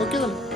Okay झालं.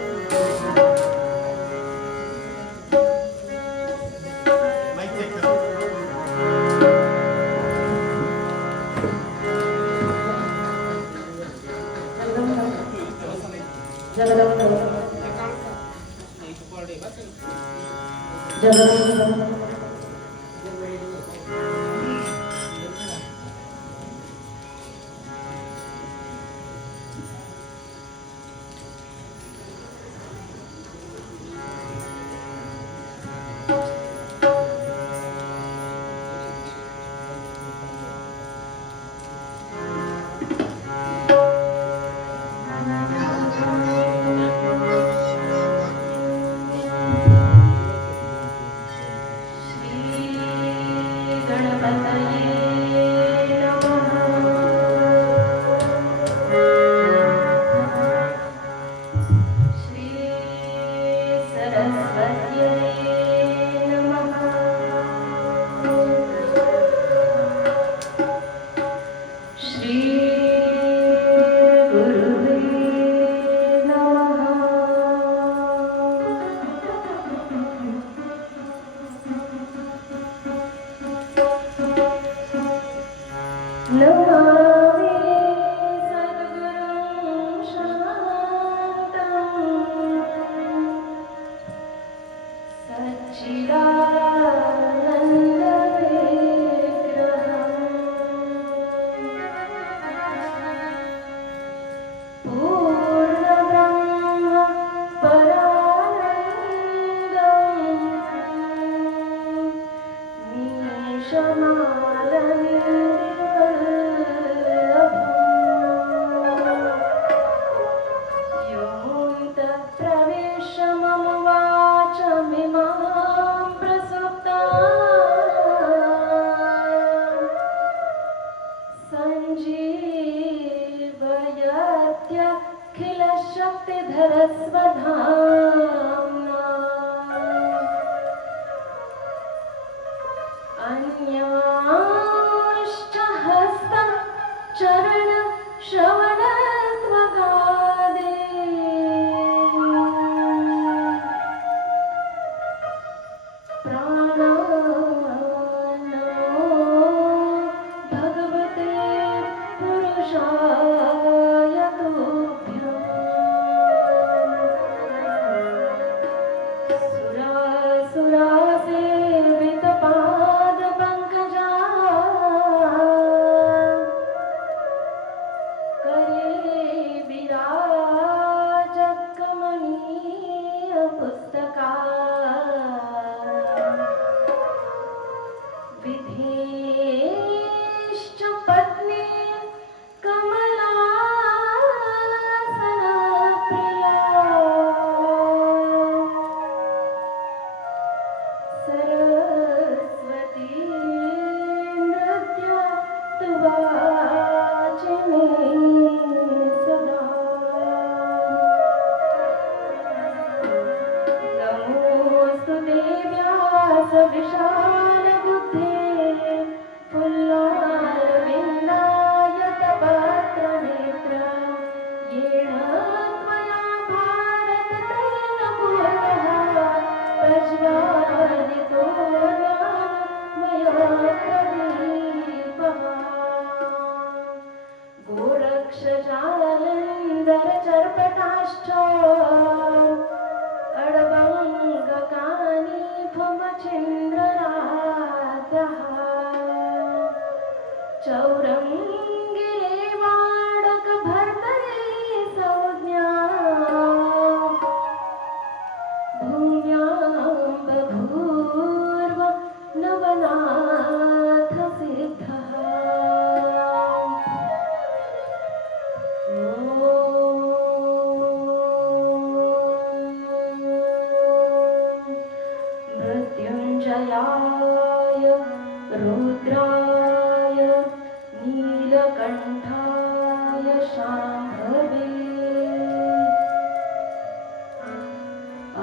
कंठाय शाम्भवे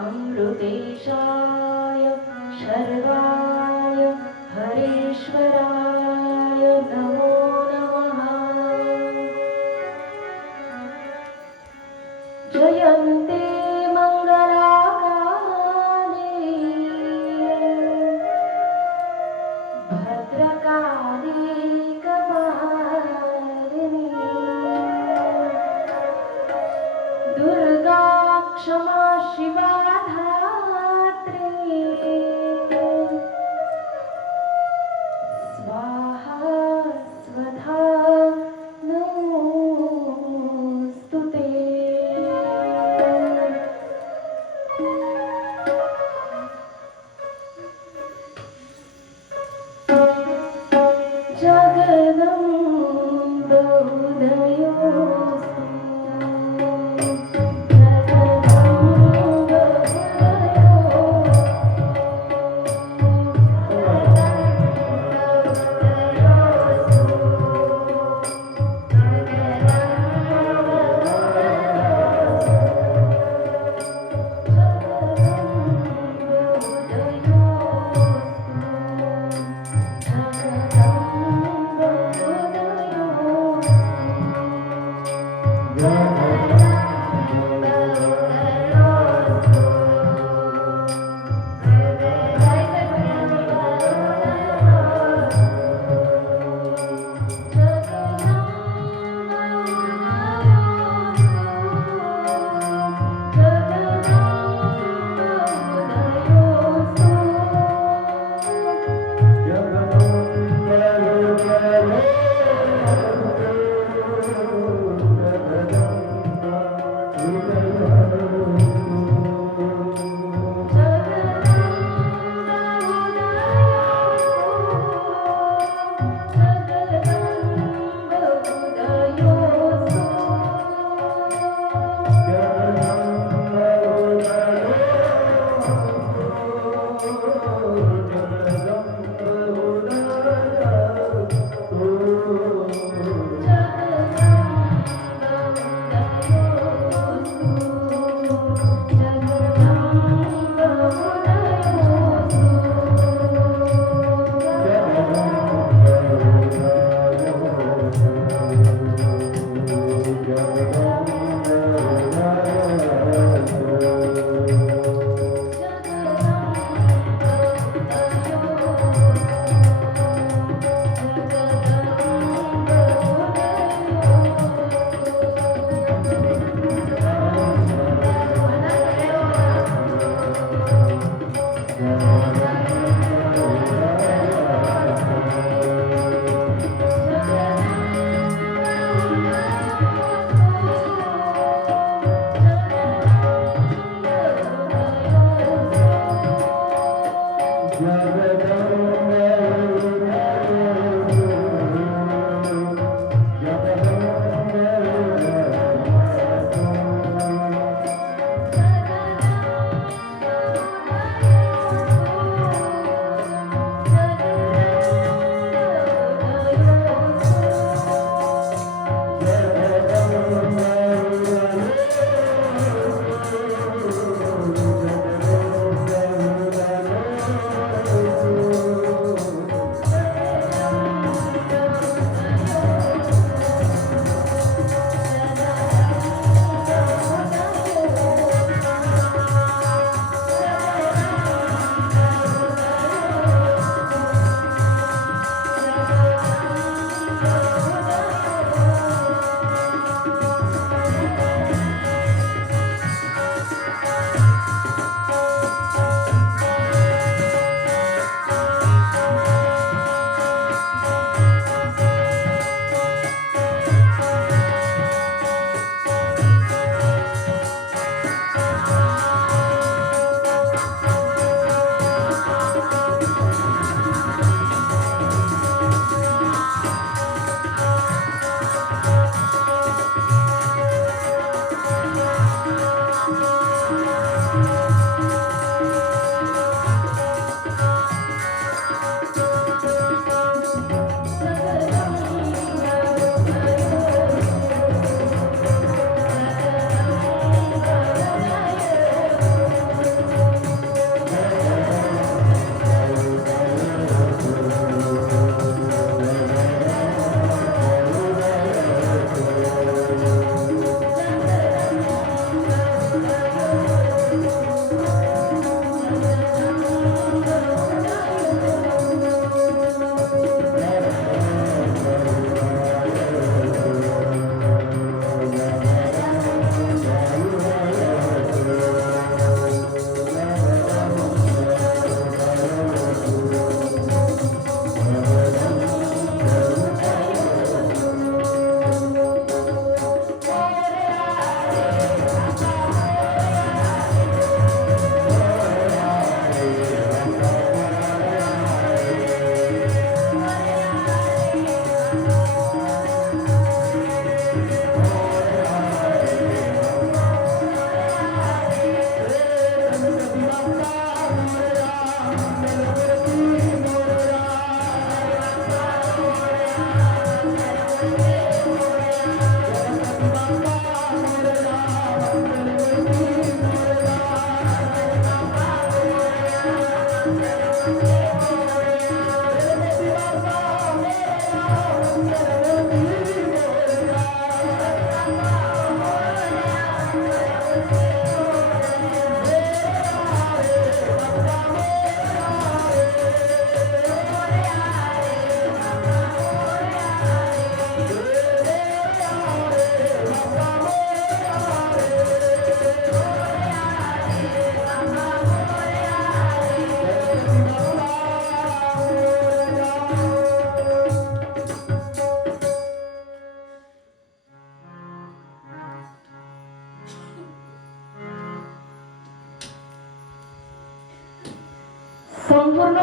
अमृतेशाय शर्वाय हरेश्वराय नमो नमः। जयन्ते मंगलाकाले भद्रकाली कपालिनी दुर्गा क्षमा शिवा धात्री स्वाहा स्वधा नमोस्तुते।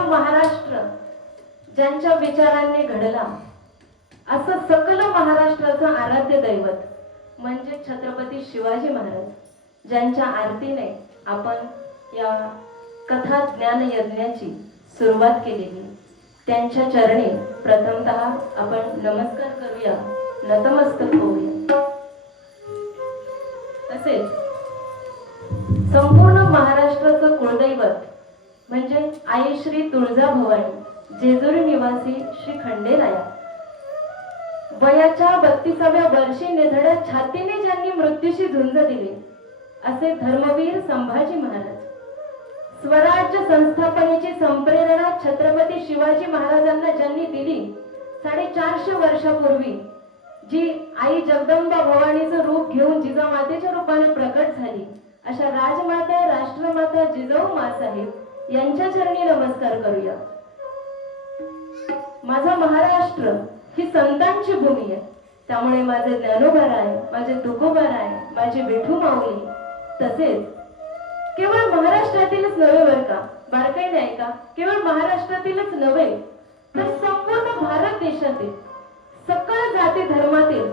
महाराष्ट्र ज्यांच्या विचारांनी घडला, असं सकल महाराष्ट्राचं आराध्य दैवत म्हणजे छत्रपती शिवाजी महाराज, ज्यांच्या आरतीने आपण या कथा ज्ञान यज्ञाची सुरुवात केलेली. त्यांच्या चरणी प्रथमतः आपण नमस्कार करूया, नतमस्तक होऊया. तसेच संपूर्ण महाराष्ट्राचं कुळदैवत म्हणजे आई श्री तुळजाभवानी, जेजुरी निवासी श्री खंडेराया, वयाच्या 32व्या वर्षी निधड्या छातीने ज्यांनी मृत्यूशी झुंज दिली असे धर्मवीर संभाजी महाराज, स्वराज्य संस्थापनेची संप्रेरणा छत्रपती शिवाजी महाराजांना ज्यांनी दिली 450 वर्षापूर्वी, जी आई जगदंबा भवानीचं रूप घेऊन जिजामातेच्या रूपाने प्रकट झाली, अशा राजमाता राष्ट्रमाता जिजाऊ मासाहेब यांच्या चरणी नमस्कार करूया. माझा महाराष्ट्र ही संतांची भूमी आहे, त्यामुळे माझे ज्ञानोबा राय, माझे तुकोबा राय, माझी विठू माऊली, तसेच केवळ महाराष्ट्रातीलच नव्हे बरं का, बारकाईने ऐका, केवळ महाराष्ट्रातीलच नव्हे तर संपूर्ण भारत देशातील सकळ जाती धर्मातील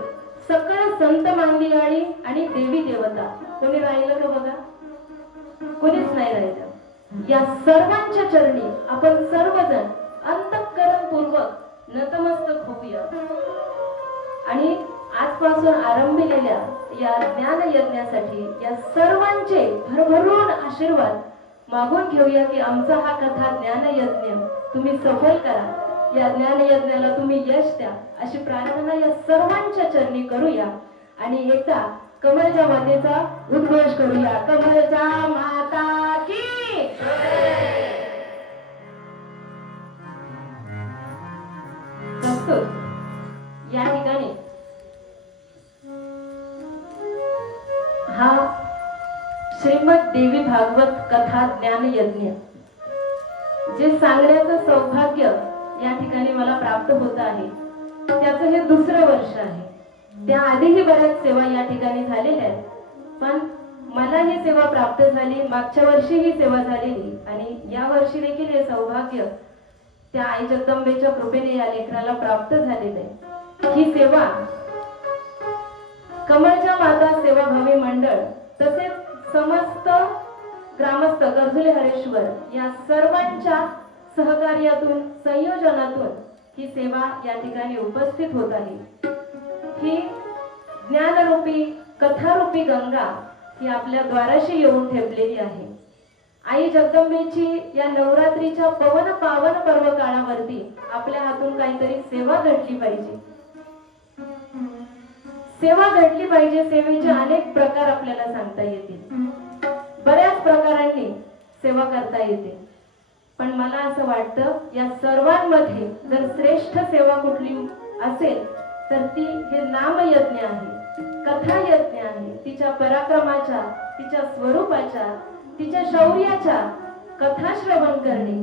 सकळ संत मांदियाळी आणि देवी देवता, कोणी राहिलं का बघा? कोणीच नाही राहिलं. या सर्वांच्या चरणी आपण सर्वजण अंतःकरणपूर्वक नतमस्तक होऊया आणि आजपासून आरंभलेल्या या ज्ञान यज्ञासाठी या सर्वांचे भरभरून आशीर्वाद मागून घेऊया की आमचा हा कथा ज्ञान यज्ञ तुम्ही सफल करा, या ज्ञान यज्ञाला तुम्ही यश द्या, अशी प्रार्थना या सर्वांच्या चरणी करूया. आणि एकदा कमळच्या मातेचा उद्घोष करूया, कमळच्या माता की या ठिकाणी हा श्रीमद देवी भागवत कथा ज्ञान यज्ञ जे सांगण्याचं सौभाग्य या ठिकाणी मला प्राप्त होत आहे, त्याचं हे दुसरं वर्ष आहे. त्याआधीही बऱ्याच सेवा या ठिकाणी झालेल्या आहेत, पण मला ही सेवा प्राप्त झाली, मागच्या वर्षी ही सेवा झालेली आणि या वर्षी देखील हे सौभाग्य त्या आई जगदंबेच्या कृपेने या लेकराला प्राप्त झालेलं आहे. ही सेवा कमळच्या माता सेवाभावी मंडळ तसेच समस्त ग्रामस्थ गर्जुले हरेश्वर या सर्वांच्या सहकार्यातून संयोजनातून ही सेवा या ठिकाणी उपस्थित होत आहे. ही ज्ञानरूपी कथारूपी गंगा ही आपल्या द्वाराशी येऊन ठेपलेली आहे. आई जगदंबेची या नवरात्रीच्या पवन पावन पर्व काळावरती आपल्या हातून काहीतरी सेवा घडली पाहिजे. सेवा घडली पाहिजे. सेवेचे अनेक प्रकार आपल्याला सांगता येतील, बऱ्याच प्रकारांनी सेवा करता येते, पण मला असं वाटतं या सर्वांमध्ये जर श्रेष्ठ सेवा कुठली असेल तर ती हे नामयज्ञ आहे, कथा यज्ञ आहे. तिच्या पराक्रमाच्या, तिच्या स्वरूपाच्या, तिच्या शौर्याच्या कथा श्रवण करणे,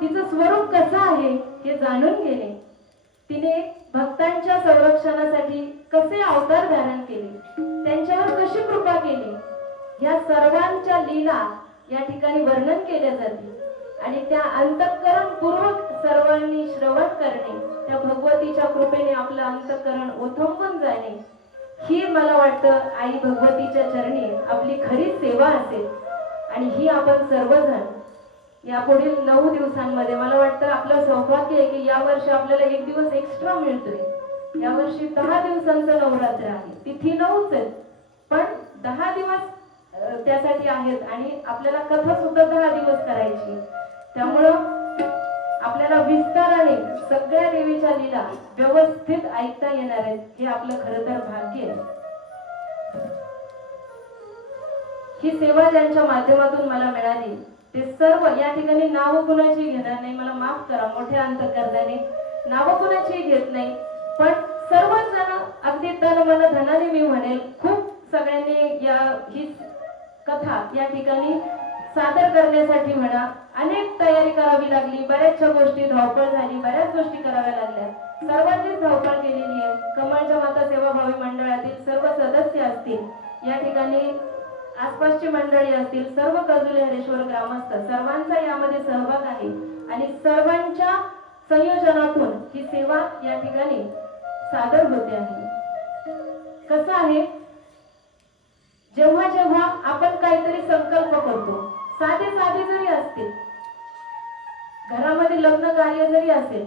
तिचं स्वरूप कसं आहे हे जाणून घेणे, तिने भक्तांच्या संरक्षणासाठी कसे अवतार धारण केले, त्यांच्यावर कशी कृपा केली, या सर्वांच्या लीला या ठिकाणी वर्णन केल्या जाते आणि त्या अंतःकरणपूर्वक सर्वांनी श्रवण करणे, त्या भगवतीच्या कृपेने आपलं अंतःकरण ओथंबून जाणे, ही मला वाटतं आई भगवतीच्या चरणी आपली खरी सेवा असेल. आणि ही आपण सर्वजण या पुढील 9 दिवसांमध्ये, मला वाटतं आपलं सौभाग्य आहे की यावर्षी आपल्याला 1 दिवस एक्स्ट्रा मिळतोय. यावर्षी 10 दिवसांचं नवरात्र आहे, तिथी 9च आहेत, पण 10 दिवस त्यासाठी आहेत आणि आपल्याला कथा सुद्धा 10 दिवस करायची. त्यामुळं आपल्याला विस्ताराने सगळ्या देवीच्या लीला व्यवस्थित ऐकता येणार आहेत, हे आपलं खरं तर भाग्य आहे. ही सेवा ज्यांच्या माध्यमातून मला मिळाली ते सर्व, या ठिकाणी नाव कुणाची घेणार नाही, मला माफ करा, मोठ्या अंतःकरणाने नाव कुणाची घेत नाही, पण सर्वच जण अगदी तन मन धनाने मी म्हणेल खूप सगळ्यांनी ही कथा या ठिकाणी सादर करण्यासाठी म्हणा अनेक तयारी करावी लागली, बऱ्याचशा गोष्टी धावपळ झाली, बऱ्याच गोष्टी कराव्या लागल्या, सर्वांनीच धावपळ केलेली आहे. कमळच्या माता सेवाभावी मंडळातील सर्व सदस्य असतील, या ठिकाणी आसपासची मंडळी असतील, सर्व गर्जुले हरेश्वर ग्रामस्थ सर्वांचा यामध्ये सहभाग आहे. आणि सर्वांच्या संयोजनातून ही सेवा या ठिकाणी सादर होते आहे. कसं आहे, जेव्हा जेव्हा आपण काहीतरी संकल्प करतो, साधे साधे जरी असतील, घरामध्ये लग्न कार्य जरी असेल,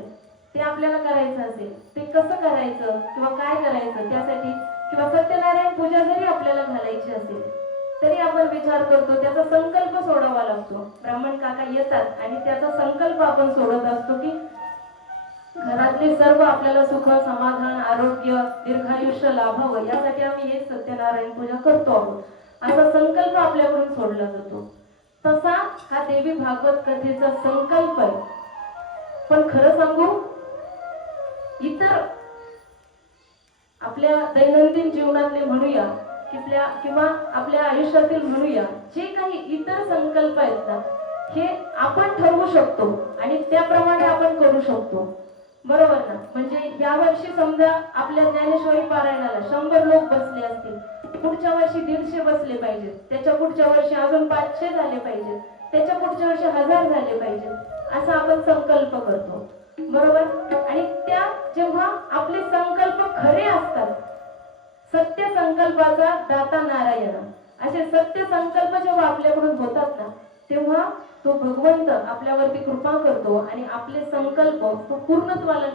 ते आपल्याला करायचं असेल, ते कसं करायचं किंवा काय करायचं त्यासाठी, किंवा सत्यनारायण पूजा जरी आपल्याला घालायची असेल तरी आपण विचार करतो, त्याचा संकल्प सोडावा लागतो. ब्राह्मण काका येतात आणि त्याचा संकल्प आपण सोडत असतो की घरातले सर्व आपल्याला सुख समाधान आरोग्य दीर्घायुष्य लाभावं यासाठी आम्ही हे सत्यनारायण पूजा करतो आहोत, असा संकल्प आपल्याकडून सोडला जातो. तसा हा देवी भागवत कथेचा संकल्प आहे. पण खरं सांगू, इतर आपल्या दैनंदिन जीवनातले म्हणूया किंवा आपल्या आयुष्यातील म्हणूया, जे काही इतर संकल्प आहेत ना, हे आपण ठरवू शकतो आणि त्याप्रमाणे आपण करू शकतो, बरोबर ना. म्हणजे या वर्षी समजा आपल्या ज्ञानेश्वरी पारायणाला 100 लोक बसले असतील, पुढच्या वर्षी 150 बसले पाहिजेत, त्याच्या पुढच्या वर्षी अजून 500 झाले पाहिजेत, त्याच्या पुढच्या वर्षी 1000 झाले पाहिजेत, असा आपण संकल्प करतो, बरोबर. आणि त्या जेव्हा आपले संकल्प खरे असतात, सत्य संकल्पाचा दाता नारायण, असे सत्य संकल्प जेव्हा आपल्याकडून होतात ना, तेव्हा तो भगवंत आपल्यावरती कृपा करतो आणि आपले संकल्प तो पूर्णत्वाला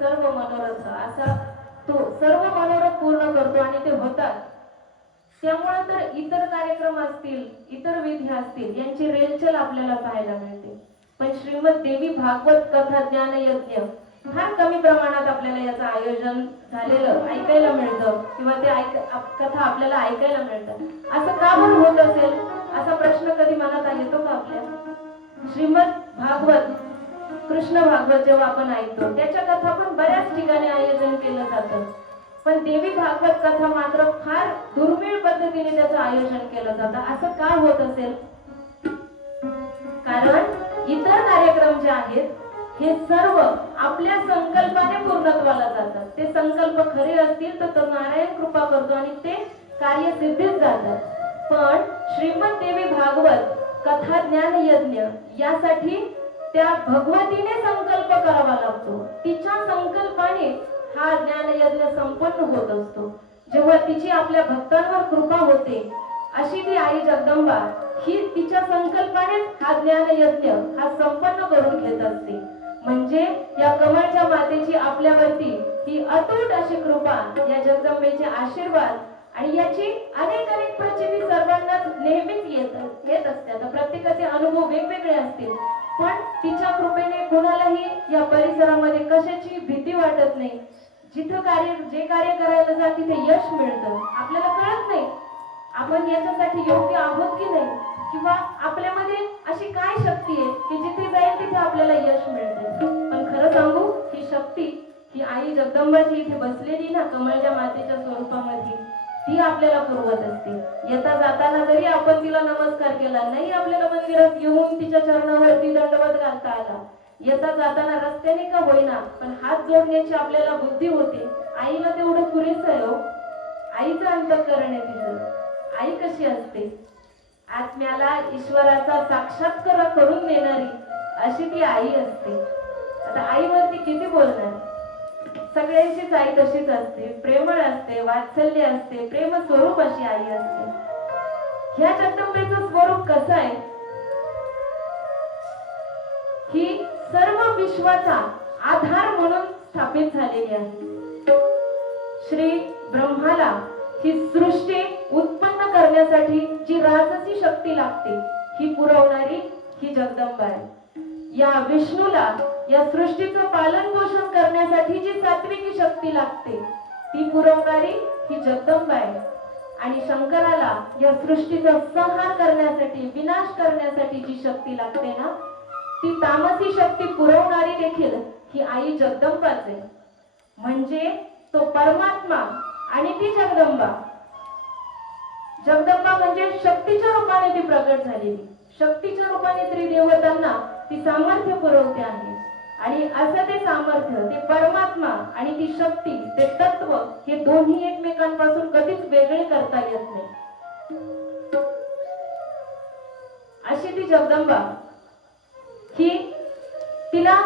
सर्व मनोरथ, असा तो सर्व मनोरथ पूर्ण करतो आणि ते होतात. त्यामुळे तर इतर कार्यक्रम असतील, इतर विधी असतील, यांची रेलचेल आपल्याला पाहायला मिळते. पण श्रीमद देवी भागवत कथा ज्ञान यज्ञ फार कमी प्रमाणात आपल्याला याचं आयोजन झालेलं ऐकायला मिळतं किंवा ते कथा आपल्याला ऐकायला मिळतात. असं का बरं होत असेल, असा प्रश्न कधी मनात येतो का आपल्या? श्रीमद भागवत कृष्ण भागवत जेव्हा आपण ऐकतो, त्याच्या कथा पण बऱ्याच ठिकाणी आयोजन केलं जातं, पण देवी भागवत कथा मात्र फार दुर्मिळ पद्धतीने त्याचं आयोजन केलं जातं. असं का होत असेल? कारण इतर कार्यक्रम जे आहेत हे सर्व आपल्या संकल्पाने पूर्णत्वाला जातात. ते संकल्प खरे असतील तर नारायण कृपा करतो आणि ते कार्य सिद्धीत जातात. पण श्रीमद देवी भागवत कथा ज्ञान यज्ञ यासाठी त्या भगवतीने संकल्प करावा लागतो. तिच्या संकल्पाने हा ज्ञानयज्ञ संपन्न होत असतो. जेव्हा तिची आपल्या भक्तांवर कृपा होते, अशी ती आई जगदंबा ही तिच्या संकल्पाने हा ज्ञानयज्ञ हा संपन्न करून घेत असते. म्हणजे या कमळच्या मातेची आपल्यावरती ही अतूट अशी कृपा, या जगदंबेचे आशीर्वाद आणि याची अनेक प्रचिती सर्वांना नेहमीच येत असतात. प्रत्येकाचे अनुभव वेगवेगळे असतील, पण तिच्या कृपेने कुणालाही या परिसरामध्ये कशाची भीती वाटत नाही. जिथं जे कार्य करायला जा तिथे यश मिळतं. आपल्याला कळत नाही आपण याच्यासाठी योग्य आहोत की नाही, किंवा आपल्यामध्ये अशी काय शक्ती आहे की जिथे जाईल तिथे आपल्याला यश मिळते. पण खरं सांगू, ही शक्ती ही आई जगदंबाची इथे बसलेली ना कमळच्या मातेच्या स्वरूपामध्ये, ती आपल्याला पुरवत असते. येता जाताना जरी आपण तिला नमस्कार केला नाही, आपल्याला मंदिरात येऊन तिच्या चरणावरती दंडवत घालता आला, येता जाताना रस्त्याने का होईना पण हात जोडण्याची आपल्याला बुद्धी होते, आईला तेवढं पुरेसं आहे. हो, आईचं अंतःकरण आहे तिचं. आई कशी असते? आत्म्याला ईश्वराचा साक्षात्कार करून देणारी अशी ती आई असते. आता आईवरती किती बोलणार? सगळ्यांचीच आई तशीच असते, प्रेमळ असते, वात्सल्य असते, प्रेम स्वरूप अशी आई असते. ह्या जगदंबेचं स्वरूप कसं आहे? ही सर्व विश्वाचा आधार म्हणून स्थापित झालेली आहे. श्री ब्रह्माला ही सृष्टी उत्पन्न करण्यासाठी जी राजसी शक्ती लागते ही पुरवणारी ही जगदंबा आहे. या विष्णूला या सृष्टीचं पालन पोषण करण्यासाठी जी सात्विकी शक्ती लागते ती पुरवणारी ही जगदंबा आहे. आणि शंकराला या सृष्टीचा संहार करण्यासाठी विनाश करण्यासाठी जी शक्ती लागते ना ती तामसी शक्ती पुरवणारी देखील ही आई जगदंबाच आहे. म्हणजे तो परमात्मा आणि ती जगदंबा. जगदंबा म्हणजे शक्तीच्या रूपाने ती प्रकट झालेली. शक्तीच्या रूपाने त्रिदेवतांना ती सामर्थ्य पुरवते आहे. आणि असं ते सामर्थ्य, ते परमात्मा आणि ती शक्ती, ते तत्व हे दोन्ही एकमेकांपासून कधीच वेगळे करता येत नाही. अशी ती जगदंबा ही तिला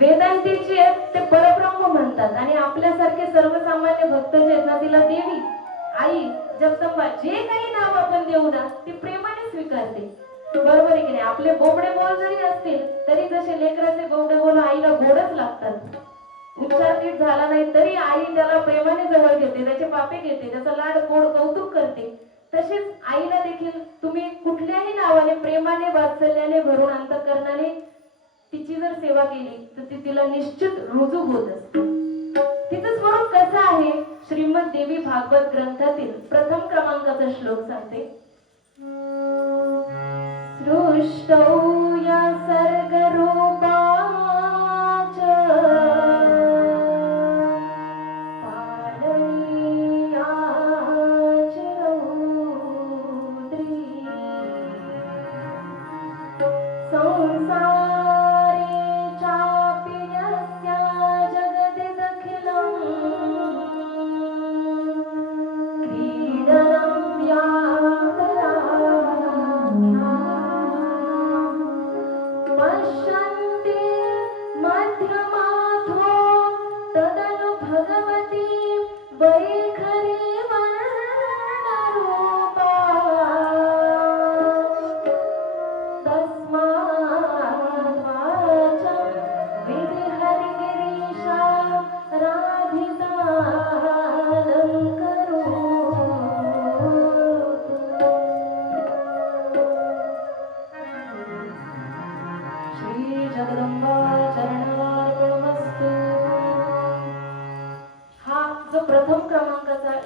वेदांतीची ते परब्रह्म म्हणतात. आणि आपल्यासारखे सर्वसामान्य भक्त जे आहेत ना तिला देवी, आई, जगदंबा जे काही नाव आपण देऊ ना ती प्रेमाने स्वीकारते. बरोबर आहे की नाही? आपले बोबडे बोल जरी असतील तरी जसे लेकराचे बोबडे बोल आईला गोडच लागतात. उच्चार नीट झाला नाही तरी आई त्याला प्रेमाने जवळ घेते, त्याचे पापे घेते, त्याचा लाड गोड कौतुक करते. तसेच आईला देखील तुम्ही कुठल्याही नावाने प्रेमाने वात्सल्याने भरून अंतःकरणाने तिची जर सेवा केली तर ती तिला निश्चित रुजू होत असते. तिचं स्वरूप कसं आहे? श्रीमद देवी भागवत ग्रंथातील प्रथम क्रमांकाचा श्लोक सांगते. सृष्टौ या सर्गरूपाच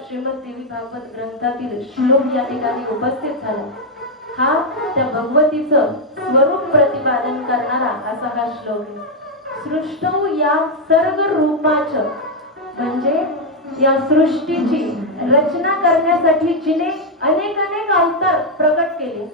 श्रीमद देवी भागवत ग्रंथातील श्लोक या ठिकाणी उपस्थित झाला. हा त्या भगवतीचं स्वरूप प्रतिपादन करणारा असा हा श्लोक आहे. सृष्टौ या सर्ग रूपाच म्हणजे या सृष्टीची रचना करण्यासाठी जिने अनेक अवतार प्रकट केले,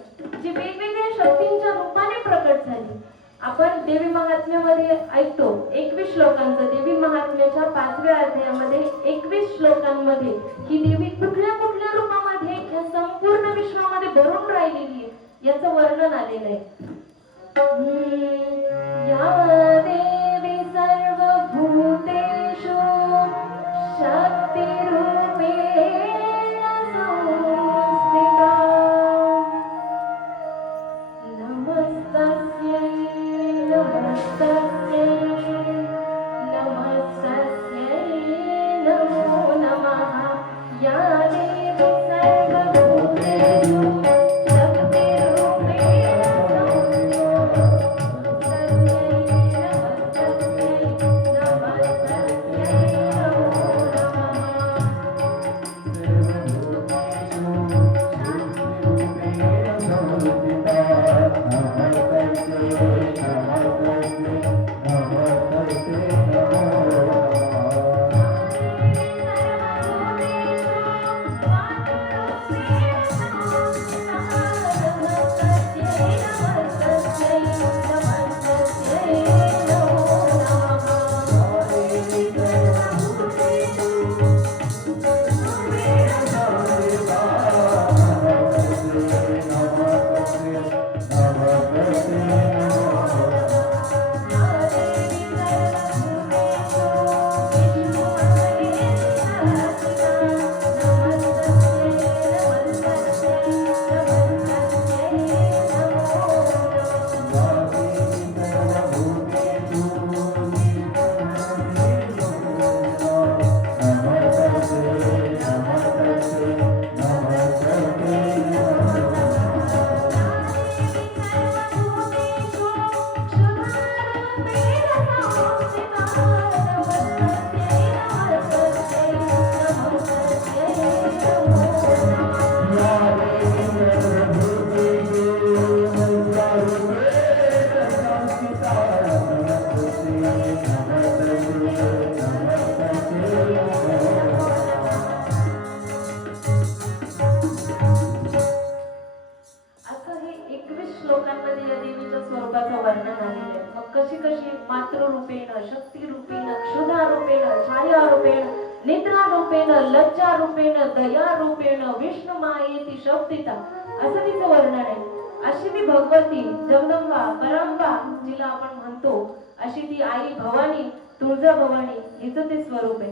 जी वेगवेगळ्या शक्तींच्या रूपाने प्रकट झाली. आपण देवी महात्म्यामध्ये ऐकतो 21 श्लोकांचं. देवी महात्म्याच्या 5व्या अध्यायामध्ये 21 श्लोकांमध्ये ही देवी कुठल्या कुठल्या रूपामध्ये या संपूर्ण विश्वामध्ये भरून राहिलेली आहे याचं वर्णन आलेलं आहे. या देवी सर्वभूतेषु शक्तिरूपेण संस्थिता नमस्तस्यै नमस्तस्यै नमस्तस्यै नमो नमः. या देवी सर्वभूतेषु रूपेण छायारूपेण निद्रारूपेण लज्जारूपेण दयारूपेण विष्णू मायेती शब्दिता असं तिचं वर्णन आहे. अशी ती भगवती जगदंबा परंबा जिला आपण म्हणतो, अशी ती आई भवानी तुळजाभवानी हिचं ते स्वरूप आहे.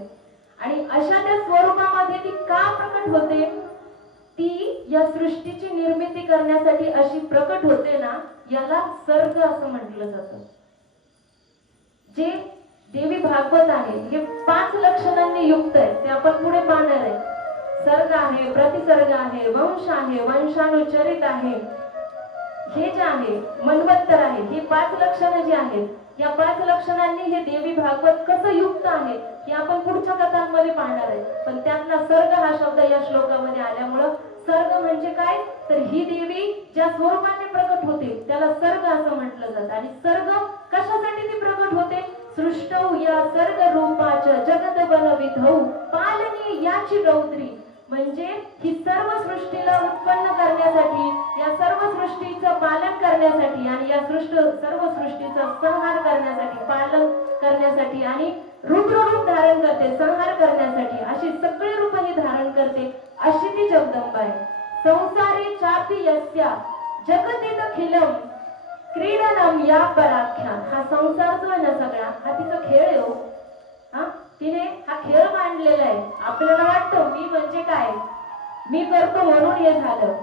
आणि अशा त्या स्वरूपामध्ये ती का प्रकट होते? ती या सृष्टीची निर्मिती करण्यासाठी अशी प्रकट होते ना, याला सर्ग असं म्हटलं जातं. जे देवी भागवत आहे हे 5 लक्षणांनी युक्त आहे, ते आपण पुढे पाहणार आहे. सर्ग आहे, प्रतिसर्ग आहे, वंश आहे, वंशानुचरित आहे, हे जे आहे मन्वंतर आहे. ही 5 लक्षणं जी आहेत, या 5 लक्षणांनी हे देवी भागवत कसं युक्त आहे हे आपण पुढच्या कथांमध्ये पाहणार आहे. पण त्यातला सर्ग हा शब्द या श्लोकामध्ये आल्यामुळं सर्ग म्हणजे काय, तर ही देवी ज्या स्वरूपाने प्रकट होते त्याला सर्ग असं म्हटलं जातं. आणि सर्ग कशासाठी ती प्रकट होते? सृष्टौ या सर्ग रूपाच्या जगत बनविधौ पालनी याची रौद्री, म्हणजे ही सर्व सृष्टीला उत्पन्न करण्यासाठी, या सर्व सृष्टीचं पालन करण्यासाठी आणि या सर्व सृष्टीचा संहार करण्यासाठी, पालन करण्यासाठी आणि रुद्र रूप धारण करते, संहार करण्यासाठी, अशी सगळी रूप ही धारण करते, अशी ती जगदंबा आहे. संसारी चापी यस्या जगतीत खिलम क्रीडनम या पराख्यान. हा संसार जो आहे ना सगळा, हा तिचा खेळ आहे हो. तिने हा खेळ मांडलेला आहे. आपल्याला वाटतं मी म्हणजे काय, मी करतो म्हणून हे झालं,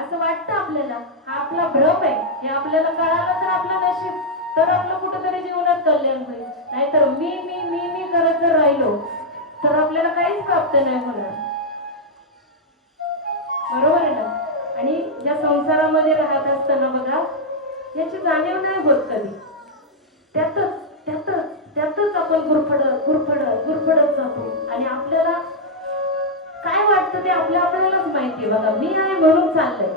असं वाटतं आपल्याला. हा आपला भ्रम आहे. हे आपल्याला कळालं तर आपलं नशीब, तर आपलं कुठेतरी जीवनात कल्याण होईल. नाहीतर मी मी मी मी करत जर राहिलो तर आपल्याला काहीच प्राप्त नाही होणार. बरोबर आहे ना? आणि या संसारामध्ये राहत असताना बघा, याची जाणीव नाही होत कधी. त्यातच त्यातच त्यातच आपण गुरफडत जातो. आणि आपल्याला काय वाटतं ते आपल्यालाच माहितीये. बघा, मी आहे म्हणून चाललंय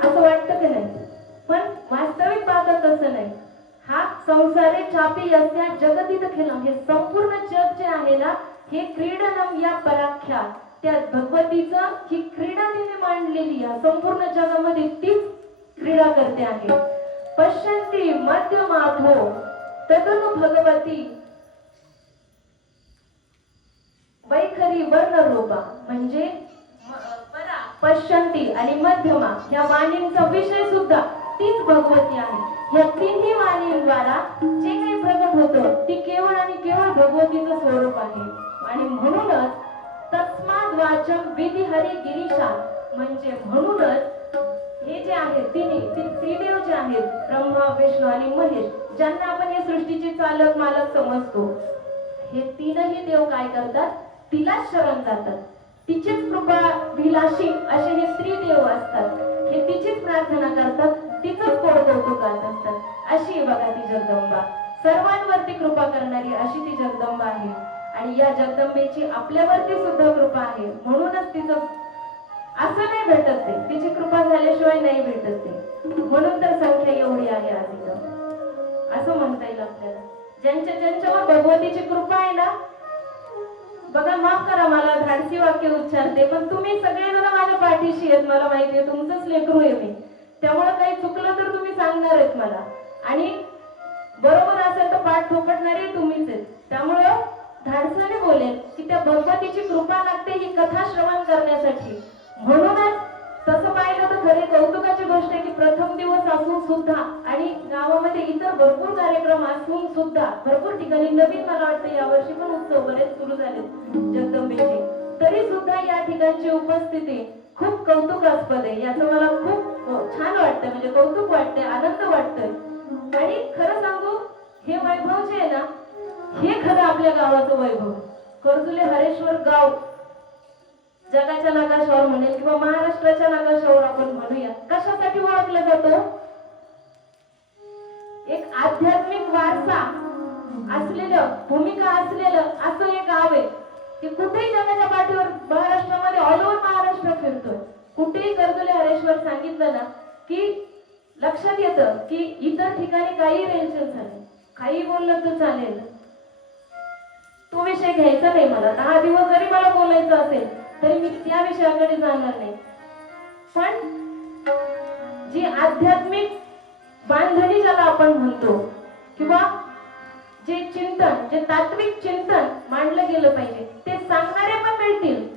असं वाटतं की नाही? पण वास्तविक पाहता तसं नाही. हा संसारे चापी यस्या जगतीत खिलम, हे संपूर्ण जग जे आहे ना, हे क्रीडनम या पराख्या, त्या भगवतीचं ही क्रीडा तिने मांडलेली आहे. संपूर्ण जगामध्ये तीच क्रीडा करते आहे. पश्यंती मध्यमाधो तदनु भगवती वैखरी वर्ण रूपा, म्हणजे परा, पश्यंती आणि मध्यमा या वाणींचा विषय सुद्धा तीच भगवती आहे. या तिन्ही वाणींद्वारा जे काही प्रकट होतं ते केवळ आणि केवळ भगवतीचं स्वरूप आहे. आणि म्हणूनच तस्माद वाचम विधी हरी गिरीशा, म्हणजे म्हणूनच हे जे आहेत त्रिदेव जे आहेत, ब्रह्मा विष्णू आणि महेश, ज्यांना आपण या सृष्टीचे चालक मालक समजतो, हे तीनही देव काय करतात? तिलाच शरण जातात. तिचीच कृपा विलाशी असे हे त्रिदेव असतात. हे तिचीच प्रार्थना करतात, तिचंच कौतुक करत असतात. अशी बघा ती जगदंबा, सर्वांवरती कृपा करणारी अशी ती जगदंबा आहे. आणि या जगदंबेची आपल्यावरती सुद्धा कृपा आहे. म्हणूनच तिचं असं नाही भेटत ते, तिची कृपा झाल्याशिवाय नाही भेटत ते. म्हणून तर संख्या एवढी आहे आज इथं, असं म्हणता येईल आपल्याला. ज्यांच्यावर भगवतीची कृपा आहे ना, बघा, माफ करा मला धाडसी वाक्य उच्चारते, पण तुम्ही सगळेजण माझ्या पाठीशी आहेत. मला माहिती आहे तुमचंच लेकरू आहे मी, त्यामुळे काही चुकलं तर तुम्ही सांगणार आहेत मला, आणि बरोबर असेल तर पाठ थोपटणारे तुम्हीच आहेत. त्यामुळं धाडसाने बोलेल की त्या भगवतीची कृपा लागते ही कथा श्रवण करण्यासाठी. म्हणूनच तसं पाहिलं तर खरे कौतुकाची गोष्ट आहे की प्रथम दिवस असून सुद्धा आणि गावामध्ये इतर भरपूर कार्यक्रम असून सुद्धा, भरपूर ठिकाणी नवीन मला वाटतं यावर्षी पण उत्सव बरेच सुरू झाले जगदंबेचे, तरी सुद्धा या ठिकाणची उपस्थिती खूप कौतुकास्पद आहे. याचं मला खूप छान वाटतं, म्हणजे कौतुक वाटतंय, आनंद वाटतोय. आणि खरं सांगू, हे वैभव जे आहे ना, हे खरं आपल्या गावाचं वैभव. कर्जुले हरेश्वर गाव जगाच्या नकाशावर म्हणेल किंवा महाराष्ट्राच्या नकाशावर आपण म्हणूया, कशासाठी ओळखलं जातो? एक आध्यात्मिक वारसा असलेलं, भूमिका असलेलं असं एक गाव आहे की कुठेही जगाच्या पाठीवर महाराष्ट्रामध्ये ऑल ओव्हर महाराष्ट्र फिरतोय. कुठेही कर्जुले हरेश्वर सांगितलं ना की लक्षात येतं की इतर ठिकाणी काही रेंशन झाले, काही बोललं तर चालेल, तो विषय घ्यायचा नाही. मला 10 दिवस जरी मला बोलायचं असेल तरी मी त्या विषयाकडे जाणार नाही. पण जी आध्यात्मिक बांधणी ज्याला आपण म्हणतो, किंवा जे चिंतन, जे तात्विक चिंतन मांडलं गेलं पाहिजे, ते सांगणारे पण मिळतील.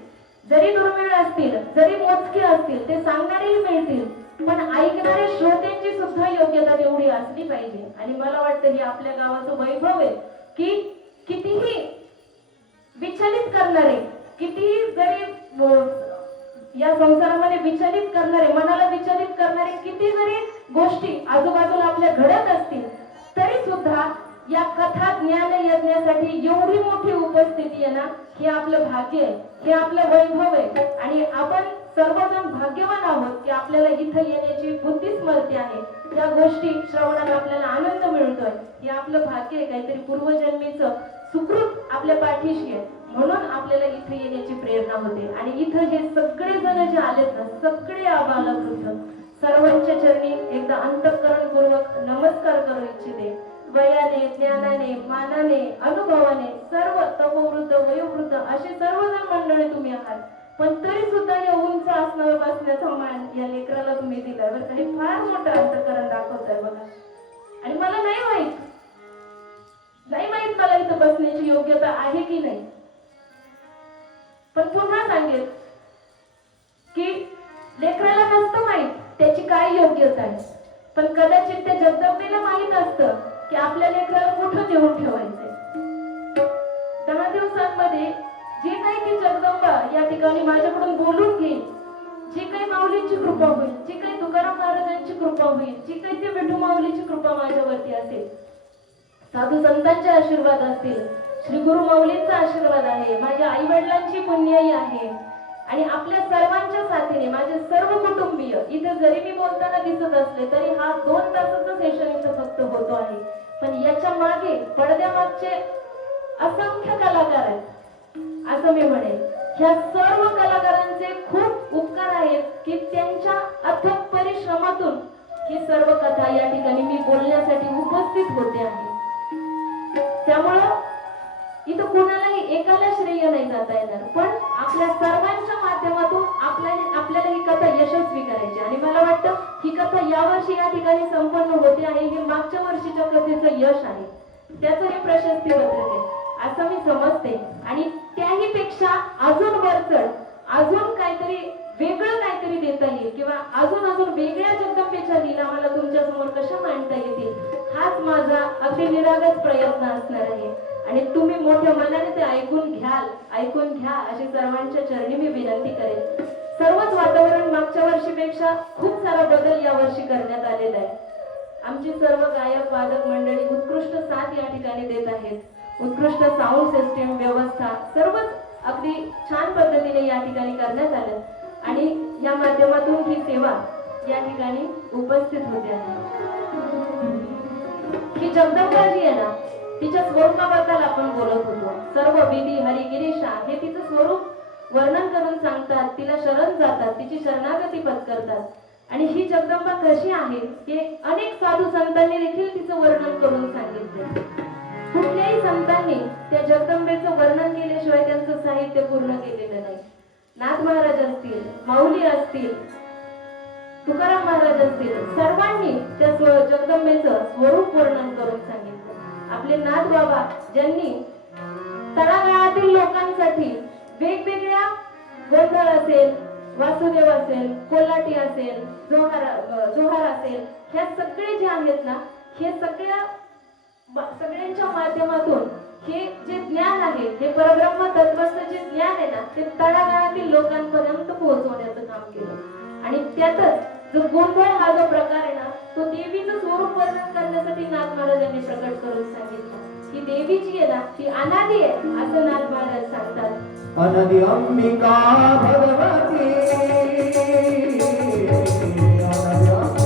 जरी दुर्मिळ असतील, जरी मोजके असतील, ते सांगणारेही मिळतील, पण ऐकणारे श्रोत्यांची सुद्धा योग्यता तेवढी असली पाहिजे. आणि मला वाटतं हे आपल्या गावाचं वैभव आहे की कितीही विचलित करणारे, कितीही जरी या संसारामध्ये विचलित करणारे, मनाला विचलित करणारे किती जरी गोष्टी आजूबाजूला आपल्या घडत असतील, तरी सुद्धा या कथा ज्ञान यज्ञासाठी एवढी मोठी उपस्थिती आहे ना, हे आपलं भाग्य आहे, हे आपलं वैभव आहे. आणि आपण सर्वजण भाग्यवान आहोत की आपल्याला इथं येण्याची बुद्धी स्मरती आहे. या गोष्टी श्रवणाला आपल्याला आनंद मिळतोय, हे आपलं भाग्य आहे. काहीतरी पूर्वजन्मीचं सुकृत आपल्या पाठीशी आहे, म्हणून आपल्याला इथे येण्याची प्रेरणा होते. आणि इथं हे सगळे जण जे आलेत ना, सगळे आबालवृद्ध, सर्वांच्या चरणी एकदा अंतःकरणपूर्वक नमस्कार करू इच्छिते. वयाने, ज्ञानाने, मानाने, अनुभवाने सर्व तपोवृद्ध, वयोवृद्ध असे सर्वजण मंडळी तुम्ही आहात, पण तरी सुद्धा या उंच आसनावर बसण्याचा मान या लेकराला तुम्ही दिलाय. बरं, काही फार मोठं अंतःकरण दाखवताय बघा. आणि मला नाही माहित मला इथं बसण्याची योग्यता आहे की नाही, पण पुन्हा सांगेल की लेकराला नसतं माहित त्याची काय योग्यता आहे, पण कदाचित त्या जगदंबेला माहित असतं की आपल्या लेकराला कुठं नेऊन ठेवायचंय. 10 दिवसांमध्ये जे काही ती जगदंबा या ठिकाणी माझ्याकडून बोलून घेईल, जी काही माऊलींची कृपा होईल, जी काही तुकाराम महाराजांची कृपा होईल, जी काही ती विठू माऊलीची कृपा माझ्यावरती असेल, साधू संतांचे आशीर्वाद असतील, श्री गुरु माऊलींचा आशीर्वाद आहे, माझ्या आई वडिलांची पुण्याई आहे, आणि आपल्या सर्वांच्या साथीने माझे सर्व कुटुंबीय इथे जरी मी बोलताना दिसत असले तरी हा 2 तासाचं सेशन इथं फक्त होतो आहे. पण याच्या मागे पडद्यामागचे असंख्य कलाकार आहेत असं मी म्हणेन. ह्या सर्व कलाकारांचे खूप उपकार आहेत की त्यांच्या अथक परिश्रमातून ही सर्व कथा या ठिकाणी मी बोलण्यासाठी उपस्थित होते आहे. त्यामुळं इथं कोणालाही एकाला श्रेय नाही जाता येणार, पण आपल्या सर्वांच्या माध्यमातून आपल्याला ही कथा यशस्वी करायची. आणि मला वाटतं ही कथा यावर्षी या ठिकाणी संपन्न होते आहे, हे मागच्या वर्षीच्या कथेचं यश आहे, त्याचं हे प्रशस्ती पत्रक आहे असं मी समजते. आणि त्याही पेक्षा अजून वरचढ, अजून काहीतरी वेगळं काहीतरी देता येईल, किंवा अजून वेगळ्या जगदंबेच्या लीला मला तुमच्या समोर कशा मांडता येतील, हाच माझा अगदी निरागस प्रयत्न असणार आहे. आणि तुम्ही मोठ्या मनाने ते ऐकून घ्या अशी सर्वांच्या चरणी मी विनंती करेन. सर्वच वातावरण मागच्या वर्षीपेक्षा खूप सारा बदल या वर्षी करण्यात आलेला आहे. आमची सर्व गायक वादक मंडळी उत्कृष्ट साथ या ठिकाणी देत आहेत. उत्कृष्ट साऊंड सिस्टीम व्यवस्था सर्वच अगदी छान पद्धतीने या ठिकाणी करण्यात आलं, आणि या माध्यमातून ही सेवा या ठिकाणी उपस्थित होते आहे. ही जगदंबा जी आहे ना, तिच्या स्वरूपाबद्दल आपण बोलत होतो. सर्व विधी हरिगिरीशा हे तिचं स्वरूप वर्णन करून सांगतात, तिला शरण जातात, तिची शरणागती पत्करतात. आणि ही जगदंबा कशी आहे हे अनेक साधू संतांनी देखील तिचं वर्णन करून सांगितले. कुठल्याही संतांनी त्या जगदंबेचं वर्णन केल्याशिवाय त्यांचं साहित्य पूर्ण केलेलं नाही. नाथ महाराज असतील, माऊली असतील, तुकाराम महाराज असतील, सर्वांनी त्या जगदंबेचं स्वरूप वर्णन करून सांगितलं. आपले नाथ बाबा ज्यांनी तळागाळातील लोकांसाठी वेगवेगळ्या गोंधळ असेल, वासुदेव असेल, कोल्हाटी असेल, जोहार असेल, ह्या सगळे जे आहेत ना, हे सगळ्यांच्या माध्यमातून हे जे ज्ञान आहे, हे परब्रह्म तत्वाचं जे ज्ञान आहे ना, ते तळागाळातील लोकांपर्यंत पोहोचवण्याचं काम केलं. आणि त्यातच जो गोंधळ हा जो प्रकार आहे ना, तो देवीचं स्वरूप वर्णन करण्यासाठी नाथ महाराजांनी प्रकट करून सांगितलं. ही देवी जी आहे ना, ती अनादी आहे असं नाथ महाराज सांगतात. अनादी अंबिका भगवती, अनादी अंबिका भगवती,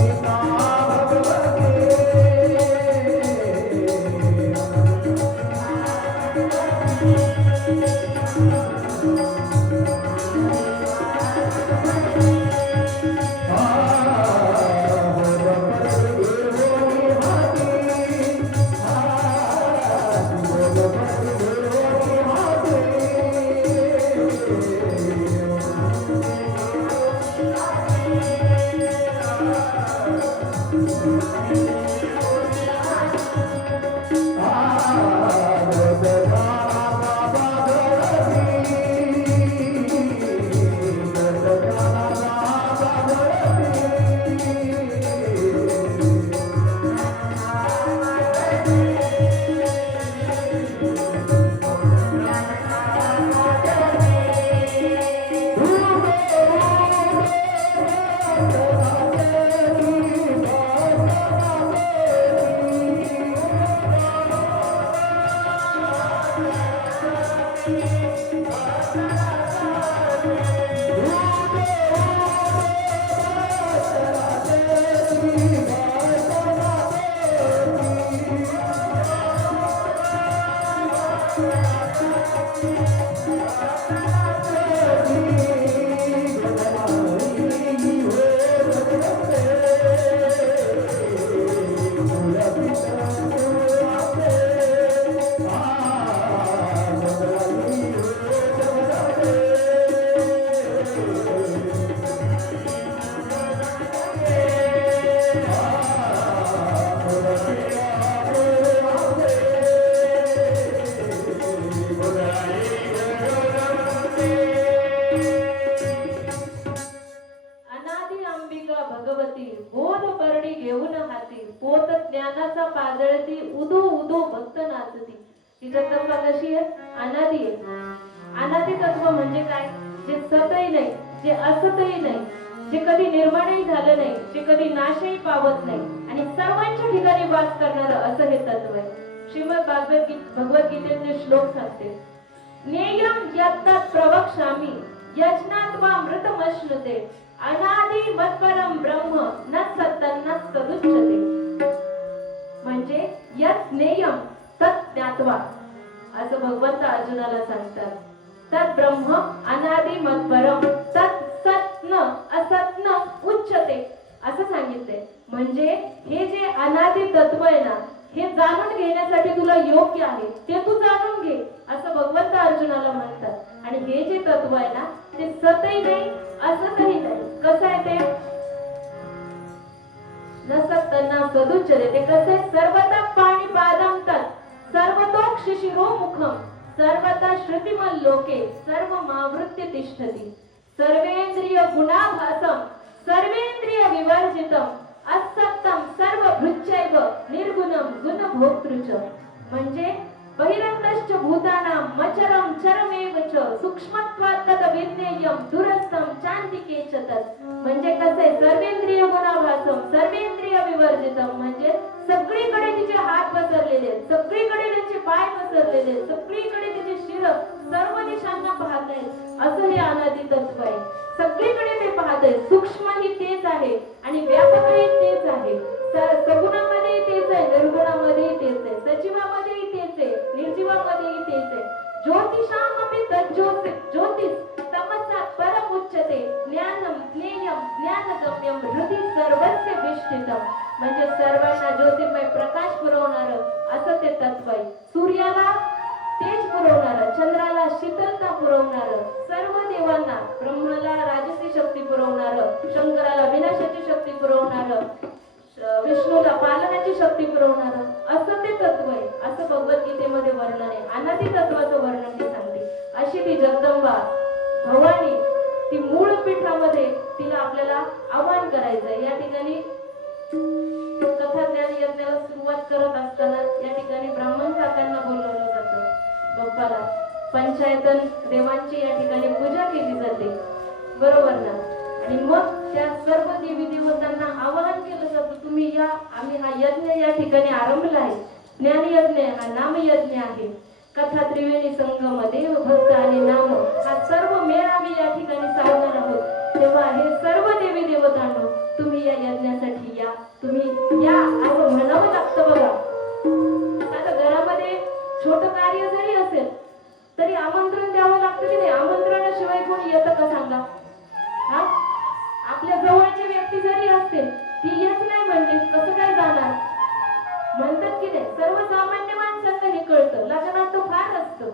ज्ञानाचा पाजळती उदो उदो भक्त नाचती. ती जगदंबा कशी आहे? अनादी आहे. अनादी तत्व म्हणजे काय? जे सतही नाही, जे असतही नाही, जे कधी निर्माणही झालं नाही, जे कधी नाशही पावत नाही आणि सर्वांच्या ठिकाणी वास करणारं असं हे तत्व आहे. श्रीमद भगवद्गीतेचे श्लोक सांगते, ज्ञेयं यत्तत् प्रवक्ष्यामि यज्ञात्वा मृतमश्नुते अनादि मत्परम ब्रह्म न सत्तन्न सदुच्यते. म्हणजे यत् ज्ञेयं तत् ज्ञात्वा असं भगवंत अर्जुनाला सांगतात. तत् ब्रह्म अनादि मत्परम तत् सत् न असत् न उच्यते असं सांगितलंय. म्हणजे हे जे अनादि तत्व आहे ना, हे जाणून घेण्यासाठी तुला योग्य आहे ते तू जाणून घे असं भगवंत अर्जुनाला म्हणतात. आणि हे जे तत्व आहे ना, ते सतही नाही असतही नाही. कसं आहे ते? न सत्तना सदुच्यते. ते कसं आहे? सर्वतः पाणिपादं तत् सर्वतोक्ष शिरोमुखं सर्वतः श्रुतिमल लोके सर्वमावृत्य तिष्ठति सर्वेंद्रिय गुणाभासं सर्वेंद्रिय विवर्जितम् असक्तं सर्वभृच्चैव निर्गुणं गुणभोक्तृच. म्हणजे बहिरन्तश्च भूतानां मचरं चरमेव च सूक्ष्मत्वात् तद्विज्ञेयं दूरस्थं चान्तिके च तत्. म्हणजे कसं आहे? सर्वेंद्रिय गुणाभासं सर्वेंद्रिय विवर्जितम. म्हणजे सगळीकडे तिचे हात पसरलेले आहेत, सगळीकडे त्यांचे पाय पसरलेले आहेत, सगळीकडे तिचे शिर सर्व दिशांना पाहत आहेत असं हे अनादि तत्व आहे. सगळीकडे ते पाहत आहे. सूक्ष्मही तेच आहे आणि व्यापकही तेच आहे. सगुणामध्येही तेच आहे, निर्गुणामध्येही तेच आहे, सजीवामध्येही तेच आहे, निर्जीवामध्येही तेच आहे. ज्योतिषामपि ज्योतिष तमसा परम उच्यते ज्ञानम ज्ञेयम ज्ञानगम्यम हृदि सर्वस्य विष्ठितम. म्हणजे सर्वांना ज्योतिर्मय प्रकाश पुरवणार असं ते तत्व आहे. सूर्याला तेज पुरवणार, चंद्राला शीतलता पुरवणार, सर्व देवांना, ब्रह्माला राजसी शक्ती पुरवणार, शंकराला विनाशाची शक्ती पुरवणार, विष्णूला पालनाची शक्ती पुरवणार असं ते तत्व आहे. असं भगवद्गीतेमध्ये वर्णन आहे. अनादि तत्वाचं वर्णन मी सांगते. अशी ती जगदंबा भवानी, ती मूळ पीठामध्ये तिला आपल्याला आवाहन करायचंय. या ठिकाणी कथा ज्ञान यज्ञाला सुरुवात करत असताना या ठिकाणी ब्राह्मण काकांना बोलवलं जातं. बाप्पाला पंचायतन देवांची या ठिकाणी पूजा केली जाते, बरोबर ना? आणि मग त्या सर्व देवी देवतांना आवाहन केलं जातं, तुम्ही या, आम्ही हा यज्ञ या ठिकाणी आरंभला आहे. ज्ञान यज्ञ हा नाम यज्ञ आहे. कथा त्रिवेणी संगम देव भक्त आणि नाम हा सर्व मेळ आम्ही या ठिकाणी साधणार आहोत. तेव्हा हे सर्व देवी देवतांनो, तुम्ही या यज्ञासाठी या, तुम्ही या असं म्हणावं लागतं बघा. आता घरामध्ये छोट कार्य जरी असेल तरी आमंत्रण द्यावं लागतं की नाही? आमंत्रणाशिवाय कोणी येतं का सांगा? हा, आपल्या जवळची व्यक्ती जरी असतील ती येत नाही म्हणजे कसं काय जाणार? म्हणतात की नाही? सर्वसामान्य माणसांना हे कळतं, लग्नात तर फार असतं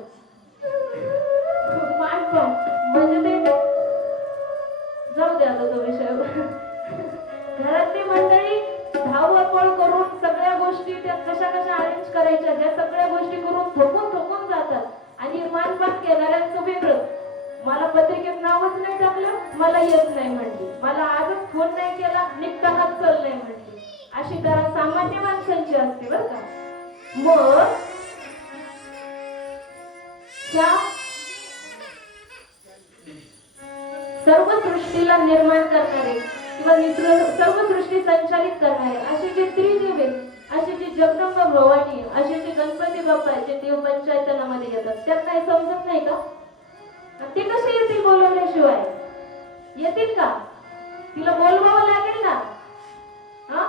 मानपण. म्हणजे ते जाऊ द्या आता तो विषय. घरातली मंडळी धावपळ करून सगळ्या गोष्टी त्या कशा कशा अरेंज करायच्या ह्या सगळ्या गोष्टी करून थकून जातात. आणि मानपान केणाऱ्यांचं वेगळं. मला पत्रिकेत नावच नाही टाकलं, मला येत नाही म्हणली, मला आजच फोन नाही केला, निघतानाच चल नाही म्हणली. अशी जरा सामान्य माणसांची असते बरं का. मग त्या सर्व सृष्टीला निर्माण करणारे किंवा सर्व सृष्टी संचालित करणारे असे जे त्रिदेव आहेत, असे जे जगदंबा भवानी, असे जे गणपती बाप्पा जे देव पंचायतनामध्ये येतात, त्यात काही समजत नाही का? ते कसे येतील बोलवल्याशिवाय? येतील का? तिला बोलवावं लागेल ना. हा,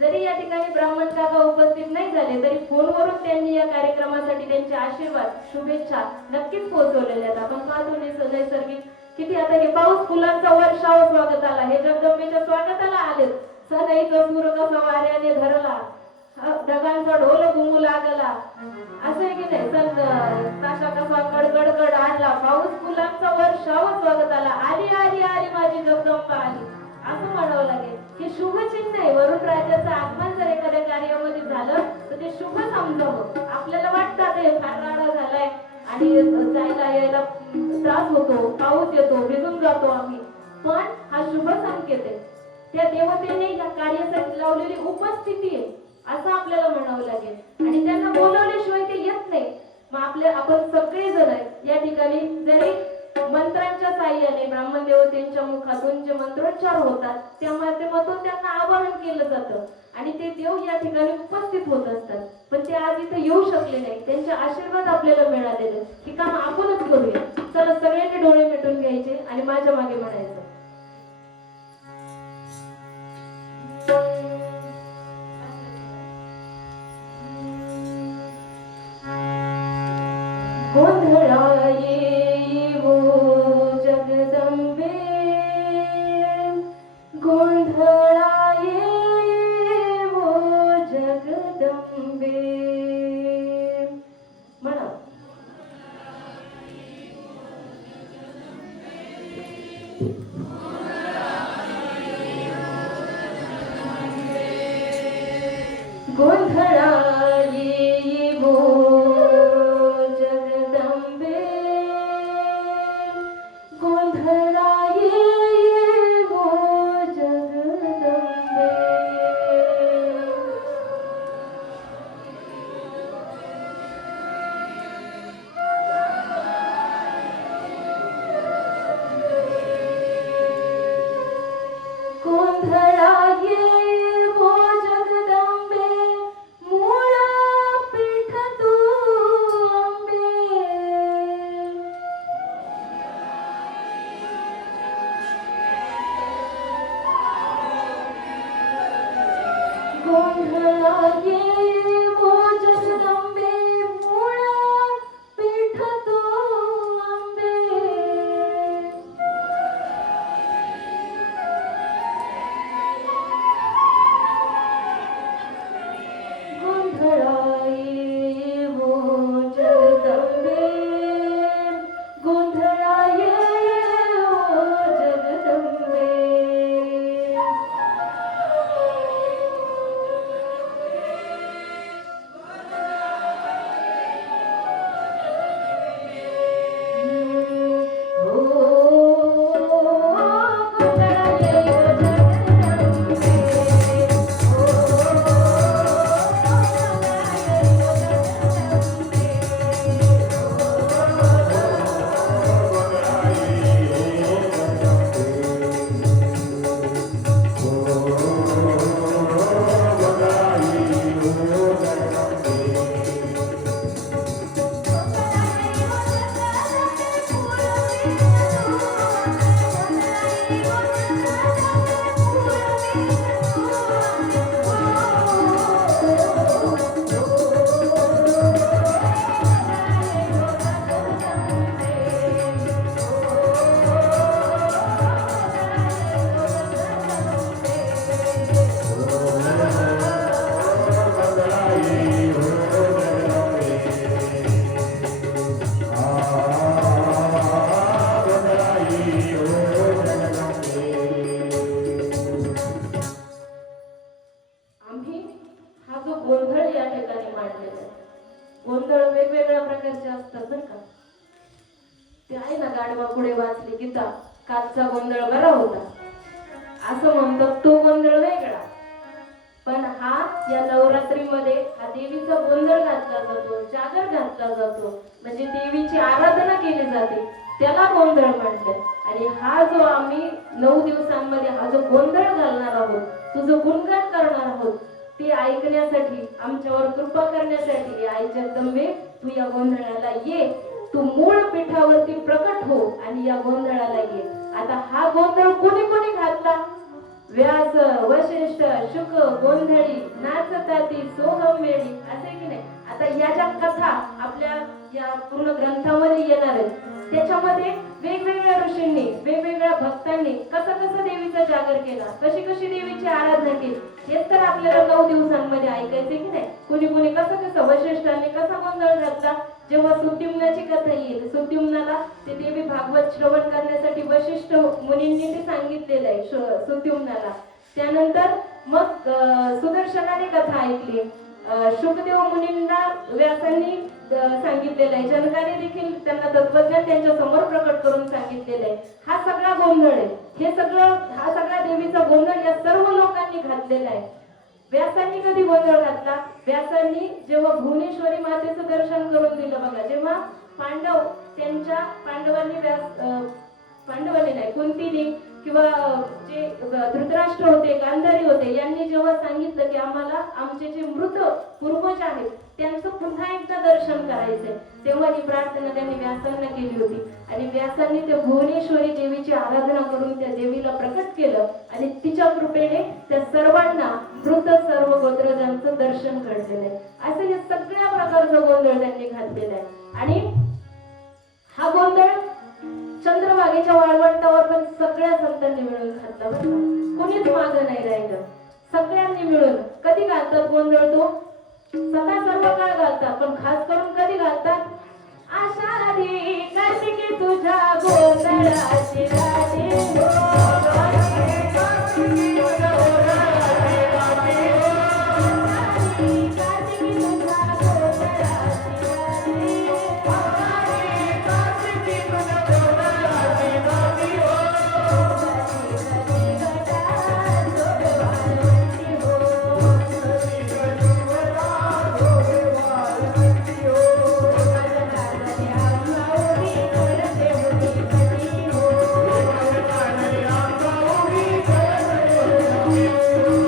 जरी या ठिकाणी ब्राह्मण काका उपस्थित नाही झाले तरी फोनवरून त्यांनी या कार्यक्रमासाठी त्यांचे आशीर्वाद, शुभेच्छा नक्कीच पोहोचवलेले आहेत. आपण पाहतो नैसर्गिक किती. आता हे पाऊस फुलांचा वर्षाव स्वागताला, हे जगदंबेच्या स्वागताला आले. सदैचा सूर कसा वाऱ्याने धरला, ढगांचा ढोल घुमू लागला, असं आहे की नाही? ताशा कसा कडकडकड आणला, पाऊस फुलांचा वर्षाव स्वागताला, आली आली आली माझी जगदंबा आली असं म्हणावं लागेल. हे शुभ चिन्ह आहे. वरुण राजाचं आगमन जर एखाद्या कार्यामध्ये झालं तर ते शुभ समजावं. आपल्याला वाटतं हे फार राडा झालाय आणि जायला यायला त्रास होतो, पाऊस येतो, भिजून जातो आम्ही, पण हा शुभ संकेत आहे. त्या देवतेने या कार्यासाठी लावलेली उपस्थिती आहे. असं आपल्याला म्हणावं लागेल आणि त्यांना बोलवल्याशिवाय ते येत नाही. मग आपण सगळेजण या ठिकाणी जरी मंत्रांच्या साह्याने ब्राह्मण देवतेंच्या मुखातून जे मंत्रोच्चार होतात त्या माध्यमातून त्यांना आवाहन केलं जातं आणि ते देव या ठिकाणी उपस्थित होत असतात. पण ते आज इथे येऊ शकले नाही. त्यांचे आशीर्वाद आपल्याला मिळालेले. हे काम आपणच करूया. चला सगळ्यांनी डोळे मिटून घ्यायचे आणि माझ्या मागे म्हणायचं, गोंधळा येवो जगदंबे, गोंधळा येवो जगदंबे. म्हणा, गोंधळा येवो जगदंबे, गोंधळा येवो जगदंबे. गोंधळा येवो जगदंबे, मूळ पीठ तू अंबे. गोंधळा येवो जगदंबे, मूळ पीठ तू अंबे. गोंधळा येवो जगदंबे, गोंधळा येवो जगदंबे. हो, गोंधळा येवो जगदंबे. हो, आम्ही हा जो गोंधळ या ठिकाणी मांडलेला आहे, गोंधळ वेगवेगळ्या प्रकारचे असतात बरं का. ते आहे ना, गाढवा पुढे वाचली गीता, कालचा गोंधळ बरा होता असं म्हणतात, तो गोंधळ वेगळा. पण हा या नवरात्रीमध्ये हा देवीचा गोंधळ घातला जातो, जागर घातला जातो, म्हणजे देवीची आराधना केली जाते, त्याला गोंधळ म्हणतात. आणि हा जो आम्ही 9 दिवसांमध्ये हा जो गोंधळ घालणार आहोत, तुझं गुणगान करणार आहोत, ते ऐकण्यासाठी, आमच्यावर कृपा करण्यासाठी आई जगदंबे तू या गोंधळाला ये. तू मूळ पीठावरती प्रकट हो आणि या गोंधळाला ये. आता हा गोंधळ कोणी कोणी घातला? व्यास, वशिष्ठ, शुक, गोंधळी, नाचताती, सोहम वेळी, असे की नाही. आता या ज्या कथा आपल्या या पूर्ण ग्रंथामध्ये येणार आहेत, त्याच्यामध्ये वेगवेगळ्या ऋषींनी, वेगवेगळ्या भक्तांनी कसं कसं देवीचा जागर केला, कशी कशी देवीची आराधना केली, हेच तर आपल्याला 9 दिवसांमध्ये ऐकायचे की नाही. कुणी कुणी कसं कसं, वशिष्ठांनी कसा गोंधळ घातला. जेव्हा सुद्युम्नाची कथा येईल, सुद्युम्नाला ते देवी भागवत श्रवण करण्यासाठी वशिष्ठ मुनींनी ते सांगितलेलं आहे सुद्युम्नाला. त्यानंतर मग सुदर्शनाने कथा ऐकली. शुकदेव मुनींना व्यासांनी सांगितलेलं आहे. जनकाने देखील त्यांना तत्वज्ञान त्यांच्या समोर प्रकट करून सांगितलेलं आहे. हा सगळा गोंधळ आहे. हा सगळा देवीचा गोंधळ या सर्व लोकांनी घातलेला आहे. व्यासांनी कधी गोंधळ घातला? व्यासांनी जेव्हा भुवनेश्वरी मातेचं दर्शन करून दिलं बघा, जेव्हा पांडवांनी नाही, कुंतीने किंवा जे धृतराष्ट्र होते, गांधारी होते, यांनी जेव्हा सांगितलं की आम्हाला आमचे जे मृत पूर्वज आहेत त्यांचं पुन्हा एकदा दर्शन करायचंय, तेव्हा ही प्रार्थना त्यांनी व्यासांना केली होती. आणि व्यासांनी त्या भुवनेश्वरी देवीची आराधना करून त्या देवीला प्रकट केलं आणि तिच्या कृपेने त्या सर्वांना मृत सर्व गोत्रजांचं दर्शन घडलेलं आहे. असं हे सगळ्या प्रकारचं गोंधळ त्यांनी घातलेला आहे. आणि हा गोंधळ चंद्रभागेच्या वाळवंटावर पण सगळ्या संतांनी मिळून घातला बरं का. कोणीच मागं नाही राहिलं, सगळ्यांनी मिळून. कधी घालतात गोंधळ? तो सदा सर्व काळ घालतात, पण खास करून कधी घालतात? आषाढी कार्तिकी तुझ्या गोंधळाची राधी हो, आषाढी कार्तिकी तुझ्या गोंधळाची राधी हो, आषाढी कार्तिकी तुझ्या गोंधळाची राधी हो, आषाढी कार्तिकी तुझ्या गोंधळाची राधी हो, कधी कधी गटात जोड वाळवंटी हो, कधी कधी गटात जोड वाळवंटी हो, माझ्या काळजाने अंगावरी करते होती कधी हो, माझ्या काळजाने अंगावरी करते होती हो.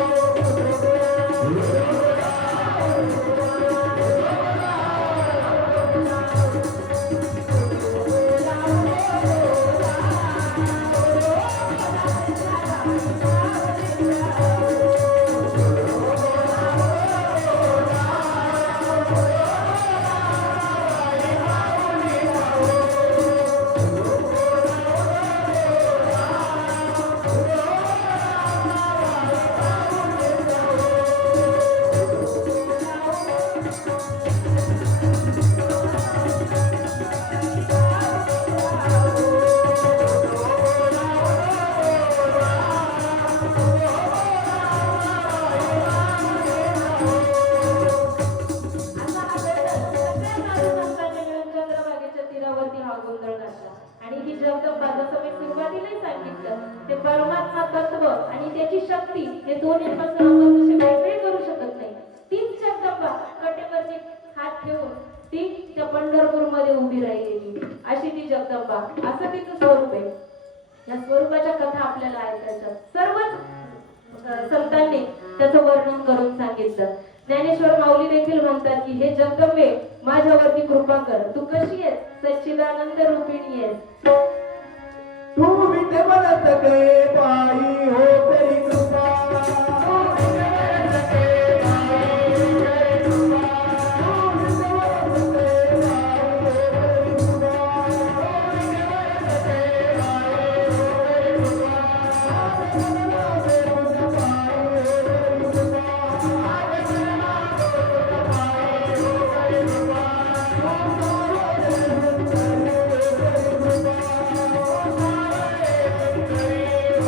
चंद्रभागेच्या तीरावरती हा गोंधळ घातला. आणि ही जगदंबा, जसं मी सुरुवातीलाही सांगितलं, ते परमात्मा तत्व आणि त्याची शक्ती हे दोन्हीपासून आपण जसे वेगळे करू शकत नाही, तीच जगदंबा कटेवरती हात ठेवून ती त्या पंढरपूर मध्ये उभी राहिलेली, अशी ती जगदंबा, असं तिचं स्वरूप आहे. या स्वरूपाच्या कथा आपल्याला ऐकायच्या, सर्वच संतांनी त्याचं वर्णन करून सांगितलं. ज्ञानेश्वर माऊली देखील म्हणतात की हे जगदंबे, माझ्यावरती कृपा कर, तू कशी आहेस? सच्चिदानंद रूपिणी आहेस. तू विद्यमान सगळे पायी हो तरी कृपा, तू विद्यमान सगळे पायी हो तरी कृपा, तू विद्यमान सगळे पायी हो तरी कृपा, तू विद्यमान सगळे पायी हो तरी कृपा, आज जन्माचे तुझ्या पायी हो तरी कृपा, आज जन्माचे तुझ्या पायी हो तरी कृपा, तू सारे जगत करी हो तरी कृपा, तू सारे जगत करी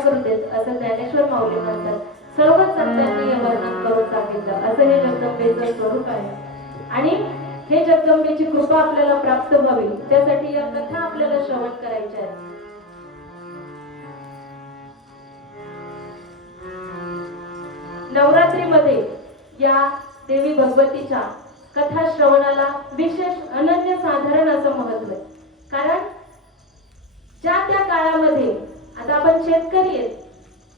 करू देत असं ज्ञानेश्वर माऊली म्हणतात. सर्व संतांनी हे वर्णन करून सांगितलं. असं हे जगदंबेचं स्वरूप आहे. आणि हे जगदंबेची कृपा आपल्याला प्राप्त व्हावी त्यासाठी या कथा आपल्याला श्रवण करायच्या आहेत. नवरात्रीमध्ये या देवी भगवतीच्या कथा श्रवणाला विशेष अनन्य साधारण असं महत्व आहे. कारण ज्या त्या काळामध्ये आता आपण शेतकरी आहेत,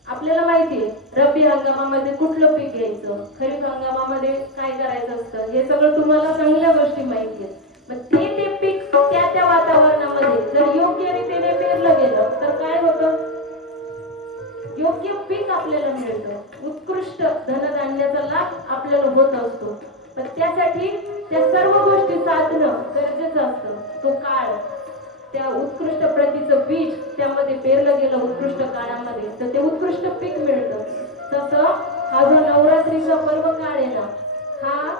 आपल्याला माहिती आहे रब्बी हंगामामध्ये कुठलं पीक घ्यायचं, खरीप हंगामामध्ये काय करायचं असतं, हे सगळं तुम्हाला चांगल्या गोष्टी माहिती आहेत. मग ते पीक त्या वातावरणामध्ये जर योग्य रीतीने पेरलं गेलं तर काय होतं, योग्य पीक आपल्याला मिळतं, उत्कृष्ट धनधान्याचा लाभ आपल्याला होत असतो. पण त्यासाठी त्या सर्व गोष्टी साधणं गरजेचं असतं. तो काळ, त्या उत्कृष्ट प्रतीचं बीज त्यामध्ये पेरलं गेलं उत्कृष्ट काळामध्ये तर ते उत्कृष्ट पीक मिळतं. तसं हा जो नवरात्रीचा पर्व काळ आहे ना, हा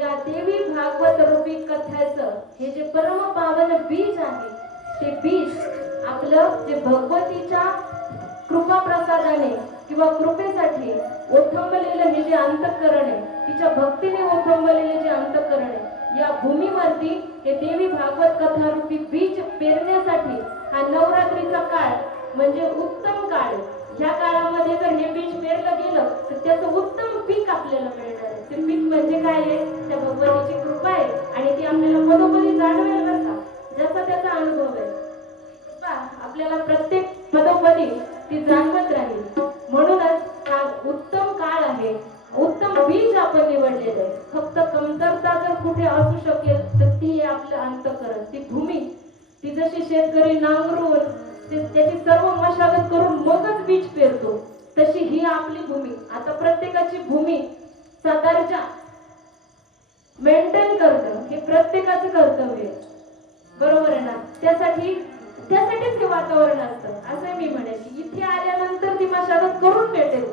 या देवी भागवत रूपी कथेचं हे जे परम पावन बीज आहे, ते बीज आपलं जे भगवतीच्या कृपा प्रसादाने किंवा कृपेसाठी ओथंबलेलं हे जे अंतःकरण आहे, तिच्या भक्तीने ओथंबलेले जे अंतःकरण आहे, या भूमीवरती हे देवी भागवत कथा रूपी बीज पेरण्यासाठी हा नवरात्रीचा काळ म्हणजे उत्तम काळ. ह्या काळामध्ये जर हे बीज पेरलं गेलं तर त्याचं उत्तम पीक आपल्याला मिळणार आहे. ते पीक म्हणजे काय आहे, त्या भगवतीची कृपा आहे आणि ती आपल्याला मधोमधी जाणवेल बरं का, ज्याचा त्याचा अनुभव आहे आपल्याला प्रत्येक मधोमधी ती जाणवत राहील. म्हणूनच हा उत्तम काळ आहे, उत्तम बीज आपण निवडलेलं आहे. फक्त कमतरता जर कुठे असू शकेल तर ती आहे आपलं अंतःकरण, ती भूमी. ती जशी शेतकरी नांगरून त्याची सर्व मशागत करून मगच बीज पेरतो, तशी ही आपली भूमी. आता प्रत्येकाची भूमी दर्जा मेंटेन करणं हे प्रत्येकाचं कर्तव्य आहे, बरोबर आहे ना. त्यासाठीच हे वातावरण असतं. असं मी म्हणेन की इथे आल्यानंतर ती मशागत करून भेटेल,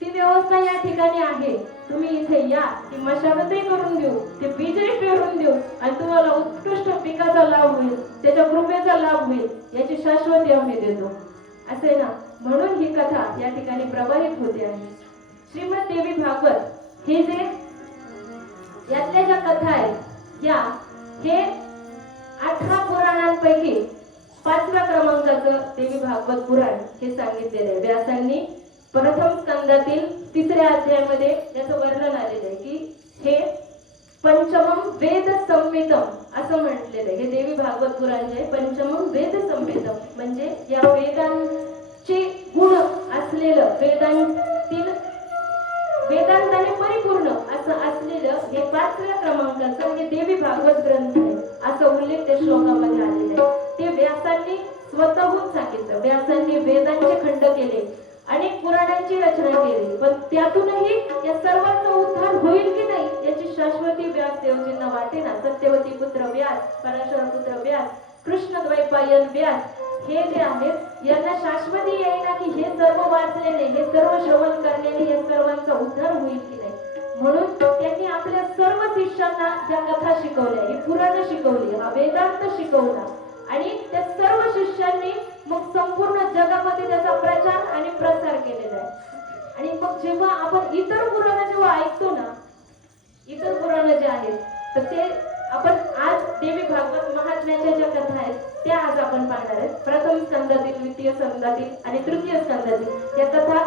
ती व्यवस्था या ठिकाणी आहे. तुम्ही इथे या, ती मशागतही करून देऊ, ते बीजही पेरून देऊ आणि तुम्हाला उत्कृष्ट पिकाचा लाभ होईल, त्याच्या कृपेचा लाभ होईल, याची शाश्वती आम्ही देतो. असे ना, म्हणून ही कथा या ठिकाणी प्रवाहित होते आहे. श्रीमद देवी भागवत हे जे यातल्या ज्या कथा आहेत या हे 18 पुराणांपैकी 5व्या क्रमांकाचं देवी भागवत पुराण हे सांगितलेलं आहे. व्यासांनी प्रथम स्कंदातील 3ऱ्या अध्यायामध्ये याचं वर्णन आलेलं आहे की हे पंचमम वेद संहितम असं म्हटलेलं आहे. हे देवी भागवत पुराण जे पंचमम वेद संहितम म्हणजे या वेदांचे गुण असलेलं, वेदांताने परिपूर्ण असं असलेलं हे 5व्या क्रमांकाचं हे देवी भागवत ग्रंथ आहे, असं उल्लेख त्या श्लोकामध्ये आलेला आहे. ते व्यासांनी स्वतःहून सांगितलं. व्यासांनी वेदांचे खंड केले, अनेक पुराणांची रचना केली, पण त्यातूनही या सर्वांचा उद्धार होईल की नाही याची शाश्वती व्यासदेवजींना वाटेना. सत्यवती पुत्र व्यास, पराशर पुत्र व्यास, कृष्ण द्वैपायन व्यास हे जे आहेत यांना शाश्वती येईना की हे सर्व वाचल्याने, हे सर्व श्रवण करण्याने या सर्वांचा उद्धार होईल की नाही. म्हणून त्यांनी आपल्या सर्व शिष्यांना ज्या कथा शिकवल्या, ही पुराण शिकवली, हा वेदांत शिकवला आणि त्या सर्व शिष्यांनी मग संपूर्ण जगामध्ये त्याचा प्रचार आणि प्रसार केलेला आहे. आणि मग जेव्हा आपण इतर पुराण जेव्हा ऐकतो ना, इतर पुराण जे आहेत तर ते आपण आज देवी भागवत महात्म्याच्या ज्या कथा आहेत त्या आज आपण पाहणार आहेत. प्रथम स्कंदातील, द्वितीय स्कंदातील आणि तृतीय स्कंदातील या कथा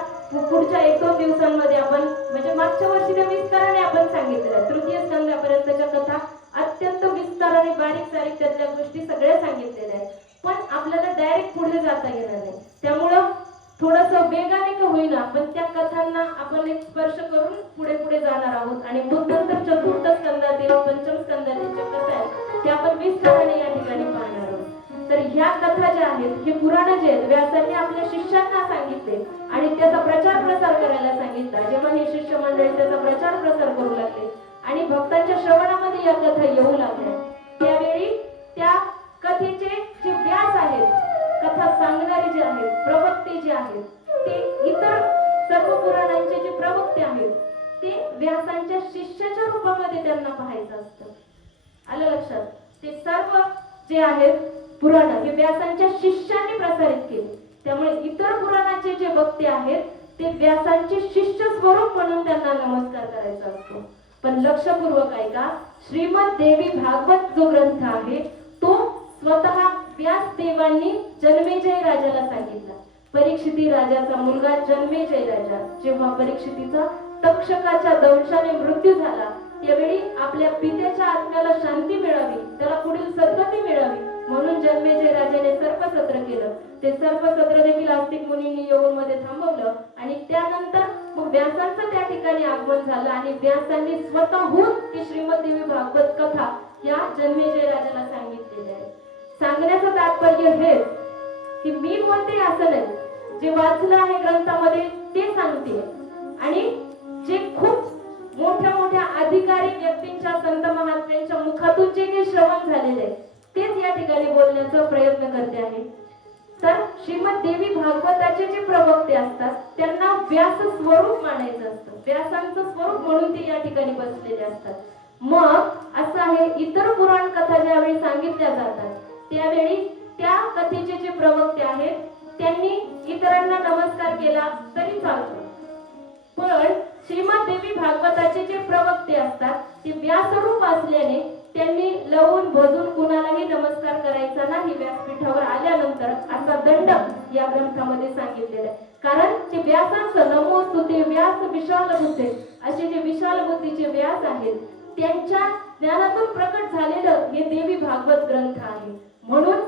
पुढच्या 1-2 दिवसांमध्ये आपण म्हणजे मागच्या वर्षी त्या विस्ताराने आपण सांगितलेल्या. तृतीय स्कंदापर्यंतच्या कथा अत्यंत विस्ताराने बारीक सारीक त्यातल्या गोष्टी सगळ्या सांगितलेल्या आहेत. पण आपल्याला डायरेक्ट पुढे जाता येणार नाही, त्यामुळं थोडंसं वेगाने का होईना पण त्या कथांना आपण एक स्पर्श करून पुढे जाणार आहोत. आणि मग नंतर चतुर्थ स्कंदातील, पंचम स्कंदातील ज्या कथा आहेत त्या आपण विस्ताराने या ठिकाणी पाहणार आहोत. तर ह्या कथा ज्या आहेत, हे पुराण जे आहेत व्यासांनी आपल्या शिष्यांना सांगितले आणि त्याचा प्रचार प्रसार करायला सांगितला. जेव्हा हे शिष्य मंडळी त्याचा प्रचार प्रसार करू लागले आणि भक्तांच्या श्रवणामध्ये या कथा येऊ लागल्या, त्यावेळी त्या कथेचे जे व्यास आहेत, कथा सांगणारे जे आहेत, प्रवक्ते जे आहेत, ते इतर सर्व पुराणांचे जे प्रवक्ते आहेत ते व्यासांच्या शिष्याच्या रूपामध्ये त्यांना पाहायचं असतं. आलं लक्षात? ते सर्व जे आहेत पुराण हे व्यासांच्या शिष्यांनी प्रसारित केले. त्यामुळे इतर पुराणाचे जे वक्ते आहेत ते व्यासांचे शिष्य स्वरूप म्हणून त्यांना नमस्कार करायचा असतो. पण लक्षपूर्वक ऐका, श्रीमद देवी भागवत जो ग्रंथ आहे तो स्वतः व्यास देवांनी जन्मेजय राजाला सांगितला. परीक्षिती राजाचा मुलगा जन्मेजय राजा जेव्हा परीक्षितीचा तक्षकाच्या दंशाने मृत्यू झाला, त्यावेळी आपल्या पित्याच्या आत्म्याला शांती मिळावी, त्याला पुढील सद्गती मिळावी म्हणून जन्मेजय राजाने सर्पसत्र केलं. ते सर्पसत्र देखील आस्तिक मुनींनी योगमध्ये थांबवलं आणि त्यानंतर मग व्यासांचं त्या ठिकाणी आगमन झालं आणि व्यासांनी स्वतःहून ती श्रीमद देवी भागवत कथा या जन्मेजय राजाला सांगितलेली आहे. सांगण्याचं तात्पर्य हेच की मी बोलते असं नाही, जे वाचलं आहे ग्रंथामध्ये ते सांगते आणि जे खूप मोठ्या मोठ्या अधिकारी व्यक्तींच्या संत महात्म्यांच्या मुखातून जे काही श्रवण झालेले आहे तेच या ठिकाणी बोलण्याचा प्रयत्न करते आहे. तर श्रीमद देवी भागवताचे जे प्रवक्ते असतात त्यांना व्यास स्वरूप मानायचं असतं, व्यासांचं स्वरूप म्हणून ते या ठिकाणी बसलेले असतात. मग असं आहे, इतर पुराण कथा ज्यावेळी सांगितल्या जातात त्यावेळी त्या कथेचे जे प्रवक्ते आहेत त्यांनी इतरांना नमस्कार केला तरी चालतो. पण श्रीमद देवी भागवताचे जे प्रवक्ते असतात ते व्यासरूप असल्याने त्यांनी लवून भजून कुणालाही नमस्कार करायचा नाही व्यासपीठावर आल्यानंतर, असा दंड या ग्रंथामध्ये सांगितलेला आहे. कारण ते व्यासांचं नमोस्तुते व्यास विशाल बुद्धे असे जे विशाल बुद्धीचे व्यास आहेत त्यांच्या ज्ञानातून प्रकट झालेलं हे देवी भागवत ग्रंथ आहे. म्हणून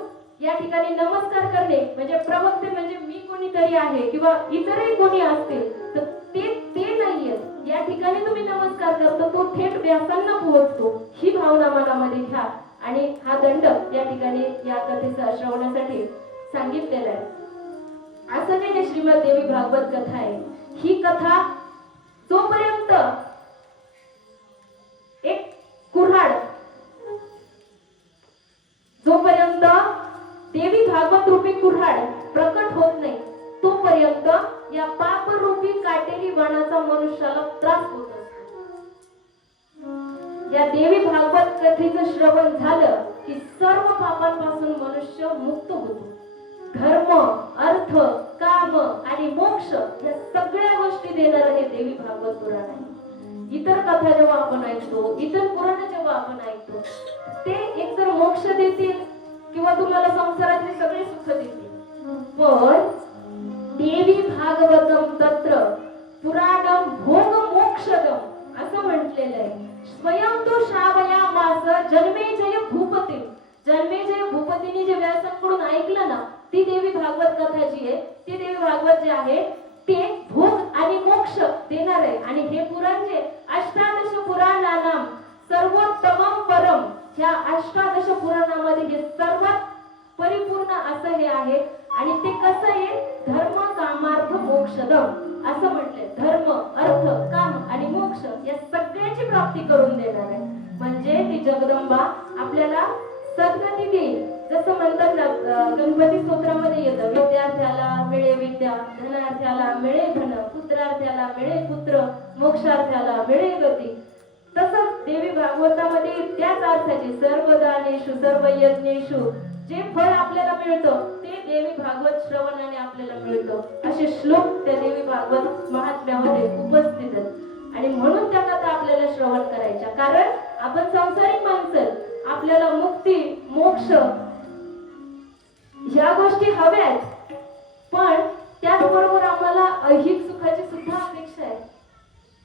या ठिकाणी नमस्कार करणे म्हणजे प्रवक्ते म्हणजे मी कोणीतरी आहे किंवा इतरही कोणी असतील तर ते नाहीये. या ठिकाणी तुम्ही नमस्कार करतो तो थेट व्यासांना पोहोचतो, ही भावना मनामध्ये घ्या आणि हा दंड या ठिकाणी या कथेचा श्रवणासाठी सांगितलेला आहे. असं जे श्रीमद देवी भागवत कथा आहे, ही कथा जोपर्यंत एक कुऱ्हाड जोपर्यंत देवी भागवत रूपी कुऱ्हाड प्रकट होत नाही तोपर्यंत या पाप रूपी काटेरी बाणाचा मनुष्याला त्रास होत असतो. या देवी भागवत कथेचं श्रवण झालं की सर्व पापांपासून मनुष्य मुक्त होतो. धर्म, अर्थ, काम आणि मोक्ष या सगळ्या गोष्टी देणारं हे देवी भागवत पुराण आहे. इतर कथा जेव्हा आपण ऐकतो, इतर पुराण जेव्हा आपण ऐकतो ते एकतर मोक्ष देतील किंवा तुम्हाला संसारातले सगळे सुख देतील. पण देवी भागवतम तत्र पुराणम भोग मोक्षदम असं म्हटलेलं आहे. स्वयं तो श्रावया मास जन्मेजय भूपती, जन्मेजय भूपतीने जे व्यासांकडून ऐकलं ना ती देवी भागवत कथा जी आहे, ती देवी भागवत जे आहे ते भोग आणि मोक्ष देणार आहे. आणि हे पुराण जे अष्टादश पुराणानाम सर्वोत्तमम परम, ह्या अष्टादश पुराणामध्ये हे सर्वात परिपूर्ण असं हे आहे. आणि ते कसं आहे, धर्म कामार्थ मोक्षदम असं म्हटलंय. धर्म, अर्थ, काम आणि मोक्ष या सगळ्याची प्राप्ती करून देणार आहे. म्हणजे ती जगदंबा आपल्याला सद्गती देईल. जसं म्हणतात ना गणपती स्तोत्रामध्ये येतं, विद्यार्थ्याला मिळे विद्या, धनार्थ्याला मिळे धन, पुत्रार्थ्याला मिळे पुत्र, मोक्षार्थ्याला मिळे गती. तसंच देवी भागवतामध्ये त्याच अर्थाचे सर्व दानेषु सर्व यज्ञेषु जे फळ आपल्याला मिळतं ते देवी भागवत श्रवणाने आपल्याला मिळतं. असे श्लोक त्या देवी भागवत महात्म्यामध्ये उपस्थित आहेत आणि म्हणून त्या कथा आपल्याला श्रवण करायच्या. कारण आपण संसारिक माणसं, आपल्याला मुक्ती, मोक्ष या गोष्टी हव्या आहेत, पण त्याचबरोबर आम्हाला ऐहिक सुखाची सुद्धा अपेक्षा आहे.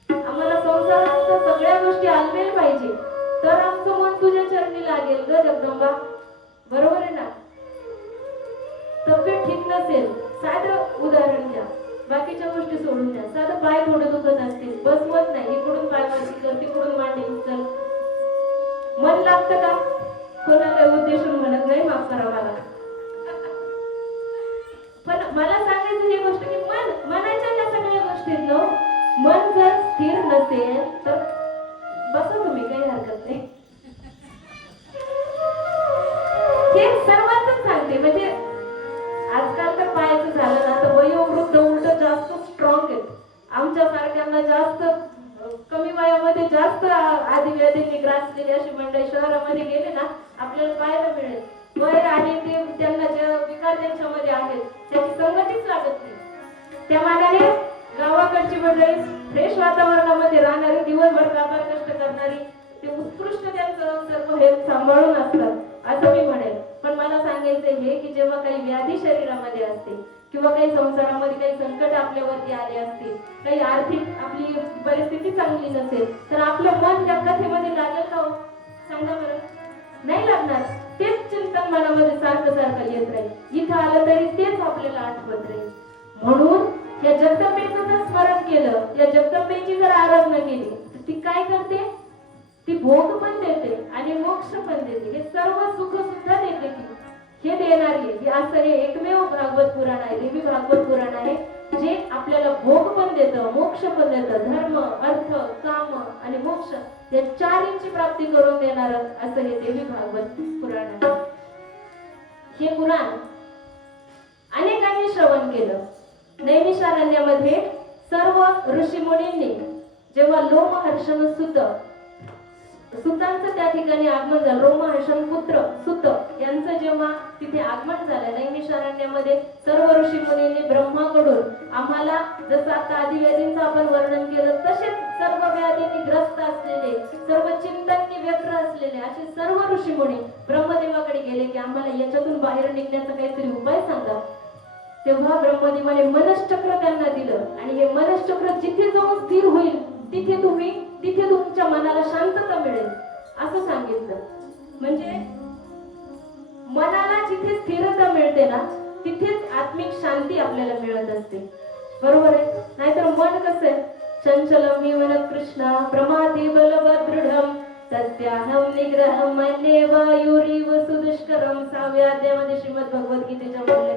आम्हाला संसारात सगळ्या गोष्टी आणल्या पाहिजे तर आमचं मन तुझ्या चरणी लागेल ग जगदंबा. बरोबर आहे ना? तब्येत ठीक नसेल, साधं उदाहरण घ्या, बाकीच्या गोष्टी सोडून द्या. साधं पाय थोडं दुखत असतील, बसवत नाही, इकडून पाय वरती कर, तिकडून मांडी उचल, मन लागतं का? कोणाला उद्देशून म्हणत नाही, माफ करा मला. पण मला सांगायचं ही गोष्ट की मनाच्या त्या सगळ्या गोष्टीत मन जर स्थिर नसेल तर बसा तुम्ही, काही हरकत नाही. हे सर्वांच सांगते. म्हणजे आजकाल तर पाहायचं झालं ना तर वयोवृद्ध उलट जास्त स्ट्रॉंग आहेत. आमच्या सारख्यांना जास्त कमी वयामध्ये जास्त आदिव्याधींनी ग्रासलेली अशी मंडळी शहरामध्ये गेले ना आपल्याला पाहायला मिळेल. वय आणि ते त्यांना जे विकार त्यांच्यामध्ये आहेत त्याची संगती त्या मानाने गावाकडची मंडळी फ्रेश वातावरणामध्ये राहणारी, दिवसभर काबाड कष्ट करणारी, ते उत्कृष्ट त्यांचं सर्व हेल्थ सांभाळून असतात असं मी म्हणेन. पण मला सांगायचं हे की जेव्हा काही व्याधी शरीरामध्ये असते किंवा काही संसारामध्ये काही संकट आपल्यावरती आले असते, काही आर्थिक आपली परिस्थिती चांगली नसेल, तर आपलं मन त्या कथेमध्ये लागेल का हो? सांगा बरं. नाही लागणार. तेच चिंतन मनामध्ये सारखं सारखं येत राहील. इथं आलं तरी तेच आपल्याला आठवत राहील. म्हणून या जगदंबेचं जर स्मरण केलं, या जगदंबेची जर आराधना केली, तर ती काय करते? ती भोग पण देते आणि मोक्ष पण देते. हे सर्व सुख सुद्धा देते ती. हे देणारी आहे. हे असं हे एकमेव भागवत पुराण आहे, देवी भागवत पुराण आहे, जे आपल्याला भोग पण देतं, मोक्ष पण देतं. धर्म, अर्थ, काम आणि मोक्ष या चारींची प्राप्ती करून देणार असं हे देवी भागवत पुराण आहे. हे पुराण अनेकांनी श्रवण केलं. नैमिषारण्यामध्ये सर्व ऋषी मुनींनी जेव्हा लोमहर्षण सुतांचं त्या ठिकाणी आगमन झालं, रोमहर्षण पुत्र सुत यांचं जेव्हा तिथे आगमन झालं नैमिषारण्यामध्ये, सर्व ऋषी मुनींनी ब्रह्माकडून आम्हाला जसं आता आदिव्याधींचं आपण वर्णन केलं, तसेच सर्व व्याधींनी ग्रस्त असलेले, सर्व चिंतननी व्यग्र असलेले असे सर्व ऋषी मुनी ब्रह्मदेवाकडे गेले की आम्हाला याच्यातून बाहेर निघण्याचा काहीतरी उपाय सांगा. तेव्हा ब्रह्मदेवाने मनश्चक्र त्यांना दिलं आणि हे मनश्चक्र जिथे जाऊन स्थिर होईल तिथे तुमच्या मनाला शांतता मिळेल असं सांगितलं. म्हणजे मनाला जिथे स्थिरता मिळते ना, तिथेच आत्मिक शांती आपल्याला मिळत असते. बरोबर आहे? नाहीतर मन कसं आहे? चंचलम मन कृष्ण प्रमाथे बलवदृढम तस्याहम निग्रहम मन्ये वायुरीव सुदुष्करम. 6व्या अध्यायामध्ये श्रीमद भगवद्गीतेच्या बोलले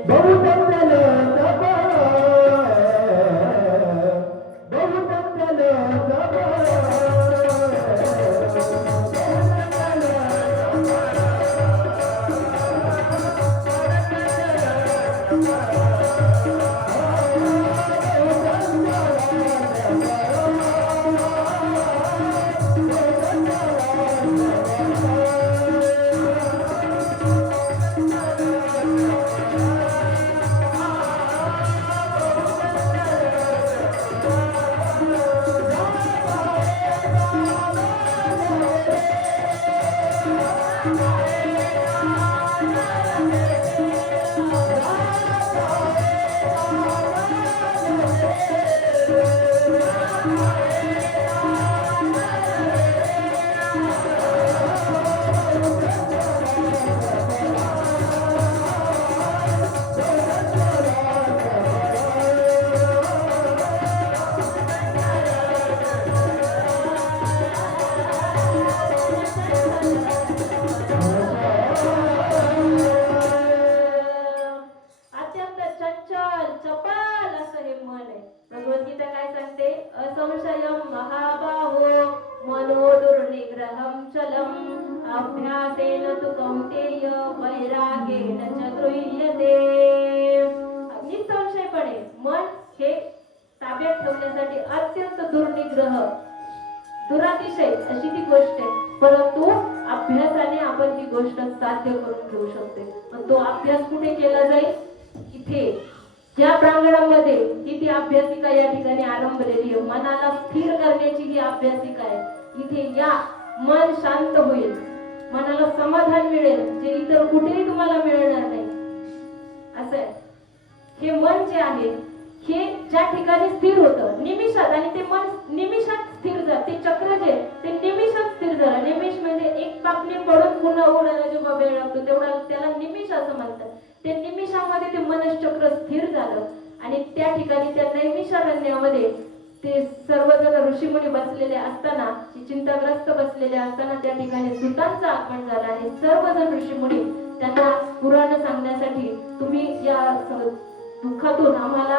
अभ्यासेन तु कौंतेय वैराग्येन च गृह्यते. निसंशयपणे मन हे ताब्यात ठेवण्यासाठी अत्यंत दुर्निग्रह, दुरातिशय अशी ती गोष्ट आहे. परंतु अभ्यासाने आपण ही गोष्ट साध्य करून घेऊ शकतो. पण तो अभ्यास कुठे केला जाईल? इथे ज्या प्रांगणामध्ये ही ती अभ्यासिका या ठिकाणी आरंभलेली आहे, मनाला स्थिर करण्याची ही अभ्यासिका आहे. इथे या मन शांत होईल, मनाला समाधान मिळेल, जे इतर कुठेही तुम्हाला मिळणार नाही. असं आहे. हे मन जे आहे हे ज्या ठिकाणी स्थिर होतं निमिषात, आणि ते मन निमिषात स्थिर झालं. ते चक्र जे ते निमिषात स्थिर झालं. निमिष म्हणजे एक पापणी पडून पुन्हा उडायला जेव्हा वेळ लागतो तेवढा त्याला निमिष असं म्हणतात. ते निमिषामध्ये ते मनश्चक्र स्थिर झालं आणि त्या ठिकाणी त्या नैमिषारण्यामध्ये ते सर्वजण ऋषीमुनी बसलेले असताना, चिंताग्रस्त बसलेले असताना त्या ठिकाणी सुतांचं आगमन झालं आणि सर्वजण ऋषीमुनी त्यांना पुराण सांगण्यासाठी, तुम्ही या दुःखातून आम्हाला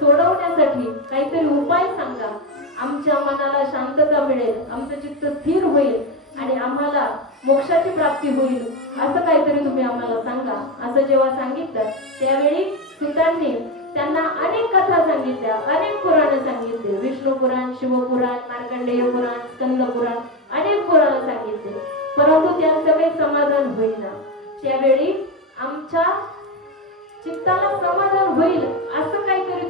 सोडवण्यासाठी काहीतरी उपाय सांगा, आमच्या मनाला शांतता मिळेल, आमचं चित्त स्थिर होईल आणि आम्हाला मोक्षाची प्राप्ती होईल, असं काहीतरी तुम्ही आम्हाला सांगा. असं जेव्हा सांगितलं त्यावेळी सुतांनी त्यांना अनेक कथा सांगितल्या, अनेक पुराण सांगितले. विष्णू पुराण, शिवपुराण, मार्कंडेय पुराण, स्कंद पुराण, अनेक पुराण सांगितले. परंतु त्यांचं काही समाधान होईना. त्यावेळी आमच्या चित्ताला समाधान होईल असं काहीतरी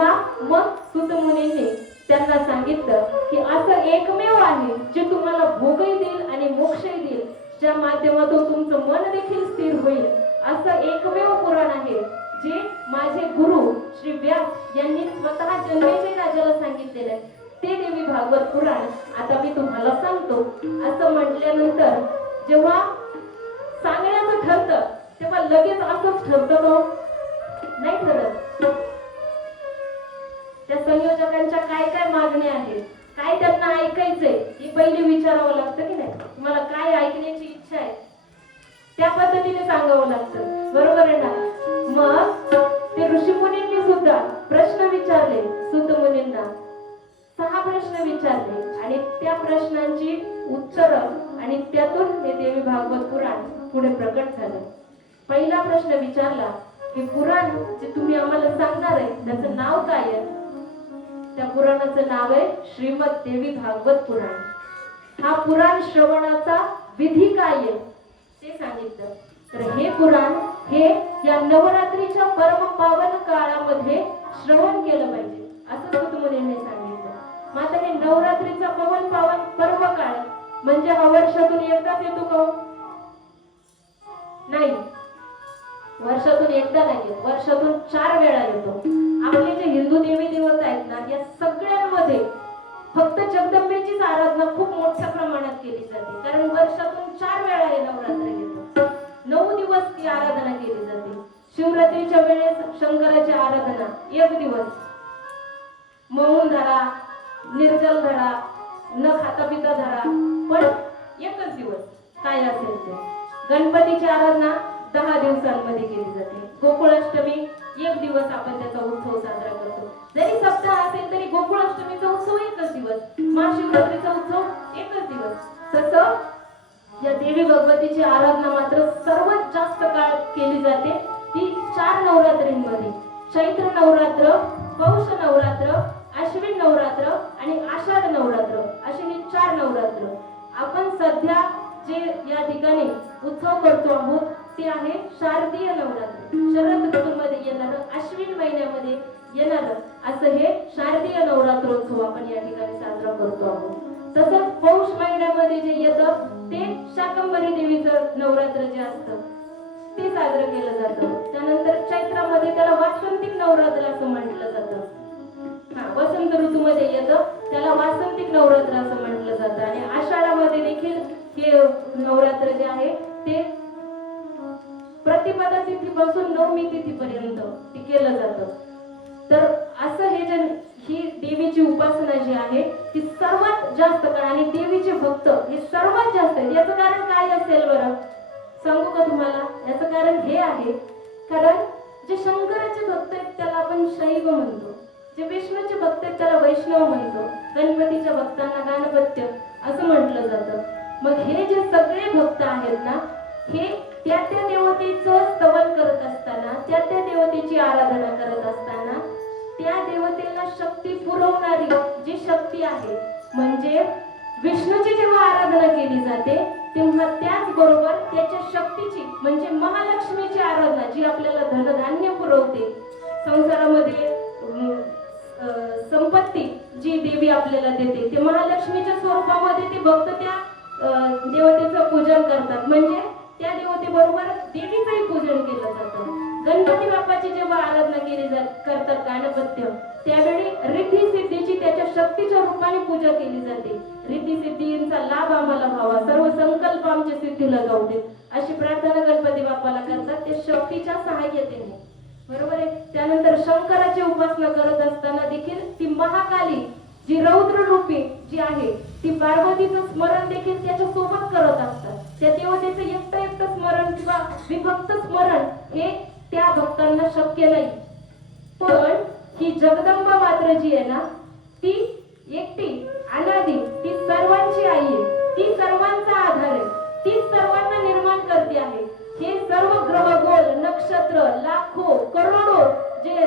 तेव्हा मग सूत मुनींनी त्यांना सांगितलं की असं एकमेव आहे जे तुम्हाला भोगही देईल आणि मोक्षही देईल, ज्या माध्यमातून तुमचं मन देखील स्थिर होईल. असं एकमेव पुराण आहे जे माझे गुरु श्री व्यास यांनी स्वतः जन्मेजय राजाला सांगितलेलं आहे. ते देवी भागवत पुराण आता मी तुम्हाला सांगतो. असं म्हटल्यानंतर जेव्हा सांगण्याचं ठरतं तेव्हा लगेच असंच ठरतं तो नाही ठरत. त्या संयोजकांच्या काय काय मागण्या आहेत, काय त्यांना ऐकायचंय हे पहिले विचारावं लागतं की नाही. तुम्हाला काय ऐकण्याची इच्छा आहे त्या पद्धतीने सांगावं लागतं, बरोबर आहे ना. मग ते ऋषीमुनींनी सुद्धा प्रश्न विचारले सूत मुनींना. 6 प्रश्न विचारले आणि त्या प्रश्नांची उत्तरं आणि त्यातून हे देवी भागवत पुराण पुढे प्रकट झालं. पहिला प्रश्न विचारला की पुराण जे तुम्ही आम्हाला सांगणार आहे त्याचं नाव काय आहे. त्या पुराणाचं नाव आहे श्रीमद देवी भागवत पुराण. हा पुराण श्रवणाचा विधी काय आहे ते सांगितलं. तर हे पुराण हे या नवरात्रीच्या परम पावन काळामध्ये श्रवण केलं पाहिजे असं सूतमुनींनी सांगितलं. मात्र हे नवरात्रीचा पावन पर्व काळ म्हणजे हा वर्षातून एकदाच येतो का? नाही, वर्षातून एकदा नाही, वर्षातून 4 वेळा येतो. आपले जे हिंदू देवी देवता आहेत ना या सगळ्यांमध्ये फक्त जगदंबेचीच आराधना खूप मोठ्या प्रमाणात केली जाते. कारण वर्षातून 4 वेळा हे नवरात्र येतो. 9 दिवस ती आराधना केली जाते. शिवरात्रीच्या वेळेस शंकराची आराधना 1 दिवस, मौन धरा, निर्जल धरा, न खाता पिता धरा, पण 1च दिवस काय असेल ते. गणपतीची आराधना 10 दिवसांमध्ये केली जाते. गोकुळाष्टमी 1 दिवस आपण त्याचा उत्सव साजरा करतो. जरी सप्ताह असेल तरी गोकुळाष्टमीचा उत्सव 1च दिवस, महाशिवरात्रीचा उत्सव 1च दिवस. तसं या देवी भगवतीची आराधना मात्र सर्वात जास्त काळ केली जाते ती 4 नवरात्रींमध्ये. चैत्र नवरात्र, पौष नवरात्र, अश्विन नवरात्र आणि आषाढ नवरात्र अशी ही 4 नवरात्र. आपण सध्या जे या ठिकाणी उत्सव करतो आहोत ते आहे शारदीय नवरात्र. शरद ऋतूमध्ये येणार, अश्विन महिन्यामध्ये येणार असं हे शारदीय नवरात्रोत्सव आपण या ठिकाणी साजरा करतो आहोत. तसंच पौष महिन्यामध्ये जे येतं ते शाकंभरी देवीचं नवरात्र जे असतं ते साजरं केलं जातं. त्यानंतर चैत्रामध्ये त्याला वासंतिक नवरात्र असं म्हटलं जातं. वसंत ऋतूमध्ये येतं त्याला वासंतिक नवरात्र असं म्हटलं जातं. आणि आषाढामध्ये देखील हे नवरात्र जे आहे ते प्रतिपदा तिथीपासून नवमी तिथीपर्यंत ते केलं जातं. तर असं हे जे ही देवीची उपासना जी आहे ती सर्वात जास्त काळ आणि देवीचे भक्त हे सर्वात जास्त आहेत. याचं कारण काय असेल बरं सांगू का तुम्हाला. याचं कारण हे आहे कारण जे शंकराचे भक्त आहेत त्याला आपण शैव म्हणतो, जे विष्णूचे भक्त आहेत त्याला वैष्णव म्हणतो, गणपतीच्या भक्तांना गणपत्य असं म्हटलं जातं. मग हे जे सगळे भक्त आहेत ना हे त्या त्या देवतेचं स्तवन करत असताना, त्या त्या देवतेची आराधना करत असताना त्या देवतेला शक्ती पुरवणारी जी शक्ती आहे म्हणजे विष्णूची जेव्हा आराधना केली जाते तेव्हा त्याचबरोबर त्याच्या शक्तीची म्हणजे महालक्ष्मीची आराधना जी आपल्याला धनधान्य पुरवते, संसारामध्ये संपत्ती जी देवी आपल्याला देते ते महालक्ष्मीच्या स्वरूपामध्ये ते भक्त त्या देवतेचं पूजन करतात. म्हणजे त्या देवतेबरोबर देवीचंही पूजन केलं जातं. गणपती बाप्पाची जेव्हा आराधना केली करतात गणपत्य त्यावेळी रिद्धी सिद्धीची त्याच्या शक्तीच्या रूपाने पूजा केली जाते. रिद्धी सिद्धींचा लाभ आम्हाला व्हावा, सर्व संकल्प आमच्या सिद्धीला जाऊ देत अशी प्रार्थना गणपती बाप्पाला करतात ते शक्तीच्या सहाय्यतेने, बरोबर आहे. त्यानंतर शंकराची उपासना करत असताना देखील ती महाकाली जी रौद्र रूपी जी आहे ती पार्वतीचं स्मरण देखील त्याच्या सोबत करत असतात. त्या देवतेचं एकटं स्मरण किंवा विभक्त स्मरण हे त्या भक्तांना शक्य नाही. पण ही जगदंबा मात्र जी आहे ना ती एकटी अनादी, ती सर्वांची आई आहे, ती सर्वांचा आधार आहे, ती सर्वांना निर्माण करते आहे. हे सर्व ग्रह गोल नक्षत्र लाखो करोडो जे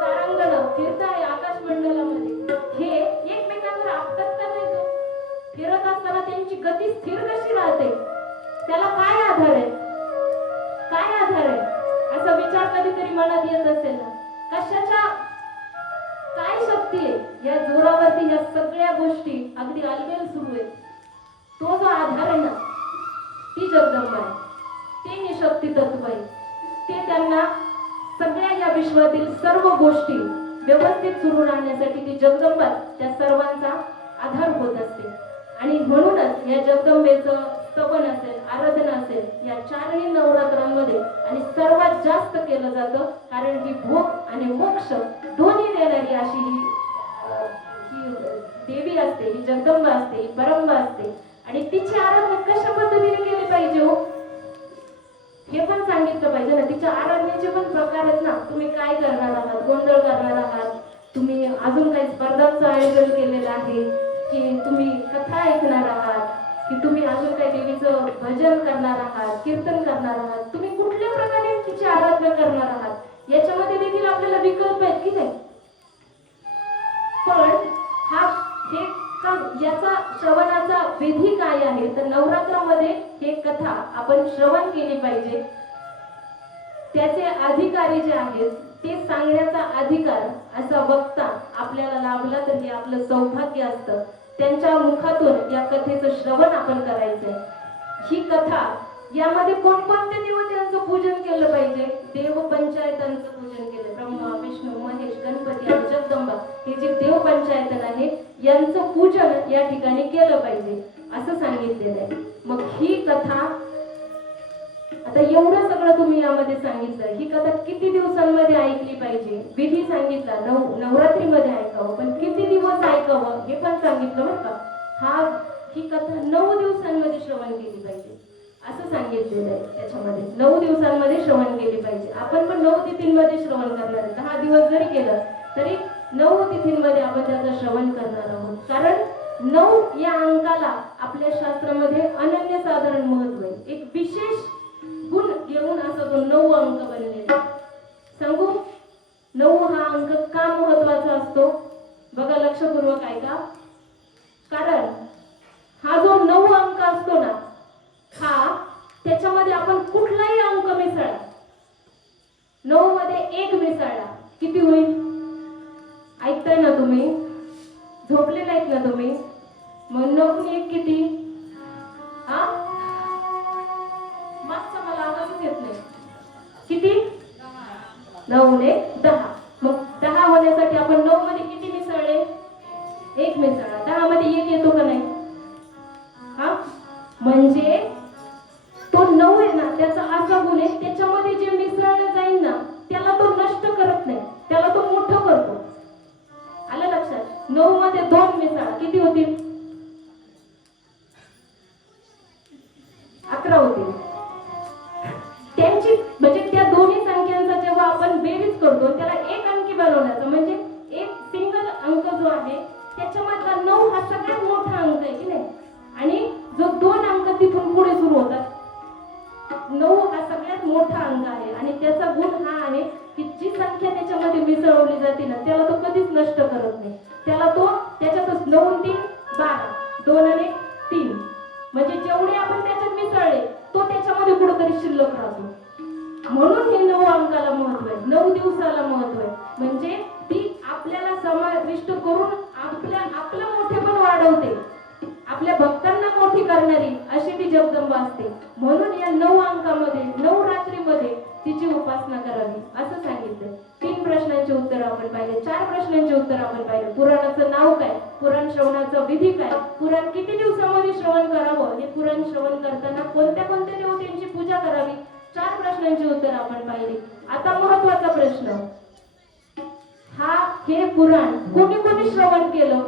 तारांगण फिरत आहे आकाश मंडलामध्ये हे एकमेकांवर आपटत का नाही. तो फिरत असताना त्यांची गती स्थिर कशी राहते त्याला काय आधार आहे, काय आधार आहे असा विचार कधीतरी मनात येत असेल ना. कशाच्या काय शक्ती आहे या जोरावरती या सगळ्या गोष्टी अगदी अलबेल सुरू आहेत. तो जो आधार आहे ना, ती जगदंबा आहे, ते निशक्ती तत्व आहे. ते त्यांना सगळ्या या विश्वातील सर्व गोष्टी व्यवस्थित सुरू राहण्यासाठी ती जगदंबा त्या सर्वांचा आधार होत असते. आणि म्हणूनच या जगदंबेचं स्तवन असेल, आराधना असेल, या चारही नवरात्रांमध्ये आणि सर्वात जास्त केलं जातं. कारण ही भोग आणि मोक्ष दोन्ही देणारी अशी ही देवी असते, ही जगदंबा असते, ही परंबा असते. आणि तिची आराधना कशा पद्धतीने केली पाहिजे हो, हे पण सांगितलं पाहिजे ना. तिच्या आराधनेचे पण प्रकार आहेत ना. तुम्ही काय करणार आहात, गोंधळ करणार आहात, तुम्ही अजून काही स्पर्धांचं आयोजन केलेलं आहे, की तुम्ही कथा ऐकणार आहात, की तुम्ही अजून काही देवीचं भजन करणार आहात, कीर्तन करणार आहात, तुम्ही कुठल्या प्रकारे तिची आराधना करणार आहात, याच्यामध्ये देखील आपल्याला विकल्प आहेत की नाही. पण याचा श्रवणाचा विधी काय आहे तर नवरात्रामध्ये हे कथा आपण श्रवण केली पाहिजे. त्याचे अधिकारी जे आहेत ते सांगण्याचा अधिकार असा वक्ता आपल्याला लाभला तर हे आपलं सौभाग्य असतं. त्यांच्या मुखातून या कथेचं श्रवण आपण करायचंय. ही कथा यामध्ये कोणकोणत्या देवतांचं पूजन केलं पाहिजे, देव पंचायतांचं पूजन केलं. ब्रह्मा, विष्णू, महेश, गणपती आणि जगदंबा हे जे देव पंचायतन आहे यांचं पूजन या ठिकाणी केलं पाहिजे असं सांगितलेलं आहे. मग ही कथा आता एवढं सगळं तुम्ही यामध्ये सांगितलं. ही कथा किती दिवसांमध्ये ऐकली पाहिजे, विधी सांगितला, नवरात्रीमध्ये ऐकावं, पण किती दिवस ऐकावं हे पण सांगितलं बरं का. ही कथा 9 दिवसांमध्ये श्रवण केली पाहिजे असं सांगितलेलं आहे. त्याच्यामध्ये 9 दिवसांमध्ये श्रवण केली पाहिजे. आपण पण 9 तिथींमध्ये श्रवण करणार आहे. 10 दिवस जरी केलं तरी 9 तिथींमध्ये आपण त्याचं श्रवण करणार आहोत. कारण 9 या अंकाला आपल्या शास्त्रामध्ये अनन्यसाधारण महत्व आहे. एक विशेष गुण घेऊन असा तो 9 अंक बनलेला. सांगू 9 हा अंक का महत्वाचा असतो बघा, लक्षपूर्वक ऐका. कारण हा जो 9 अंक असतो ना, त्याच्यामध्ये आपण कुठलाही अंक मिसळा, 9 मध्ये 1 मिसळला किती होईल, ऐकताय ना तुम्ही, झोपले नाहीत ना तुम्ही. मग 9 ने 1 किती, मागचा मला आवाजच येत नाही, किती, 9 ने 10. मग 10 होण्यासाठी आपण 9 मध्ये किती मिसळले, 1 मिसळला. 10 मध्ये 1 येतो का नाही, म्हणजे तो 9 आहे ना, त्याचा असा गुण आहे, त्याच्यामध्ये जे मिसळलं जाईल ना त्याला तो नष्ट करत नाही, त्याला तो मोठं करतो. आलं लक्षात. 9 मध्ये 2 मिसळा किती होतील, 11 होतील. त्यांची म्हणजे त्या दोन्ही संख्यांचा जेव्हा आपण बेरीज करतो त्याला एक अंकी बनवण्याचा म्हणजे एक सिंगल अंक जो आहे त्याच्यामधला 9 हा सगळ्यात मोठा अंक आहे की नाही. आणि जो 2 अंक तिथून पुढे सुरू होतात, 9 हा सगळ्यात मोठा अंक आहे. आणि त्याचा गुण हा आहे की जी संख्या त्याच्यामध्ये मिसळवली जाते ना त्याला तो कधीच नष्ट करत नाही. त्याला तो त्याच्यातच 9 3 12, 2 आणि 3 म्हणजे जेवढे आपण त्याच्यात मिसळले तो त्याच्यामध्ये कुठेतरी शिल्लक राहतो. म्हणून हे 9 अंकाला महत्व आहे, 9 दिवसाला महत्व आहे. म्हणजे ती आपल्याला समाविष्ट करून आपलं मोठेपण वाढवते, आपल्या भक्तांना मोठी करणारी अशी ती जगदंबा असते. म्हणून या 9 अंकामध्ये 9 रात्रीमध्ये तिची उपासना करावी असं सांगितलं. 3 प्रश्नांची उत्तर आपण पाहिले, 4 प्रश्नांची उत्तर आपण पाहिले. पुराणाचं नाव काय, पुराण श्रवणाचा विधी काय, पुराण किती दिवसामध्ये श्रवण करावं, हे पुराण श्रवण करताना कोणत्या कोणत्या देवतांची पूजा करावी, 4 प्रश्नांची उत्तर आपण पाहिली. आता महत्वाचा प्रश्न, हे पुराण कोणी कोणी श्रवण केलं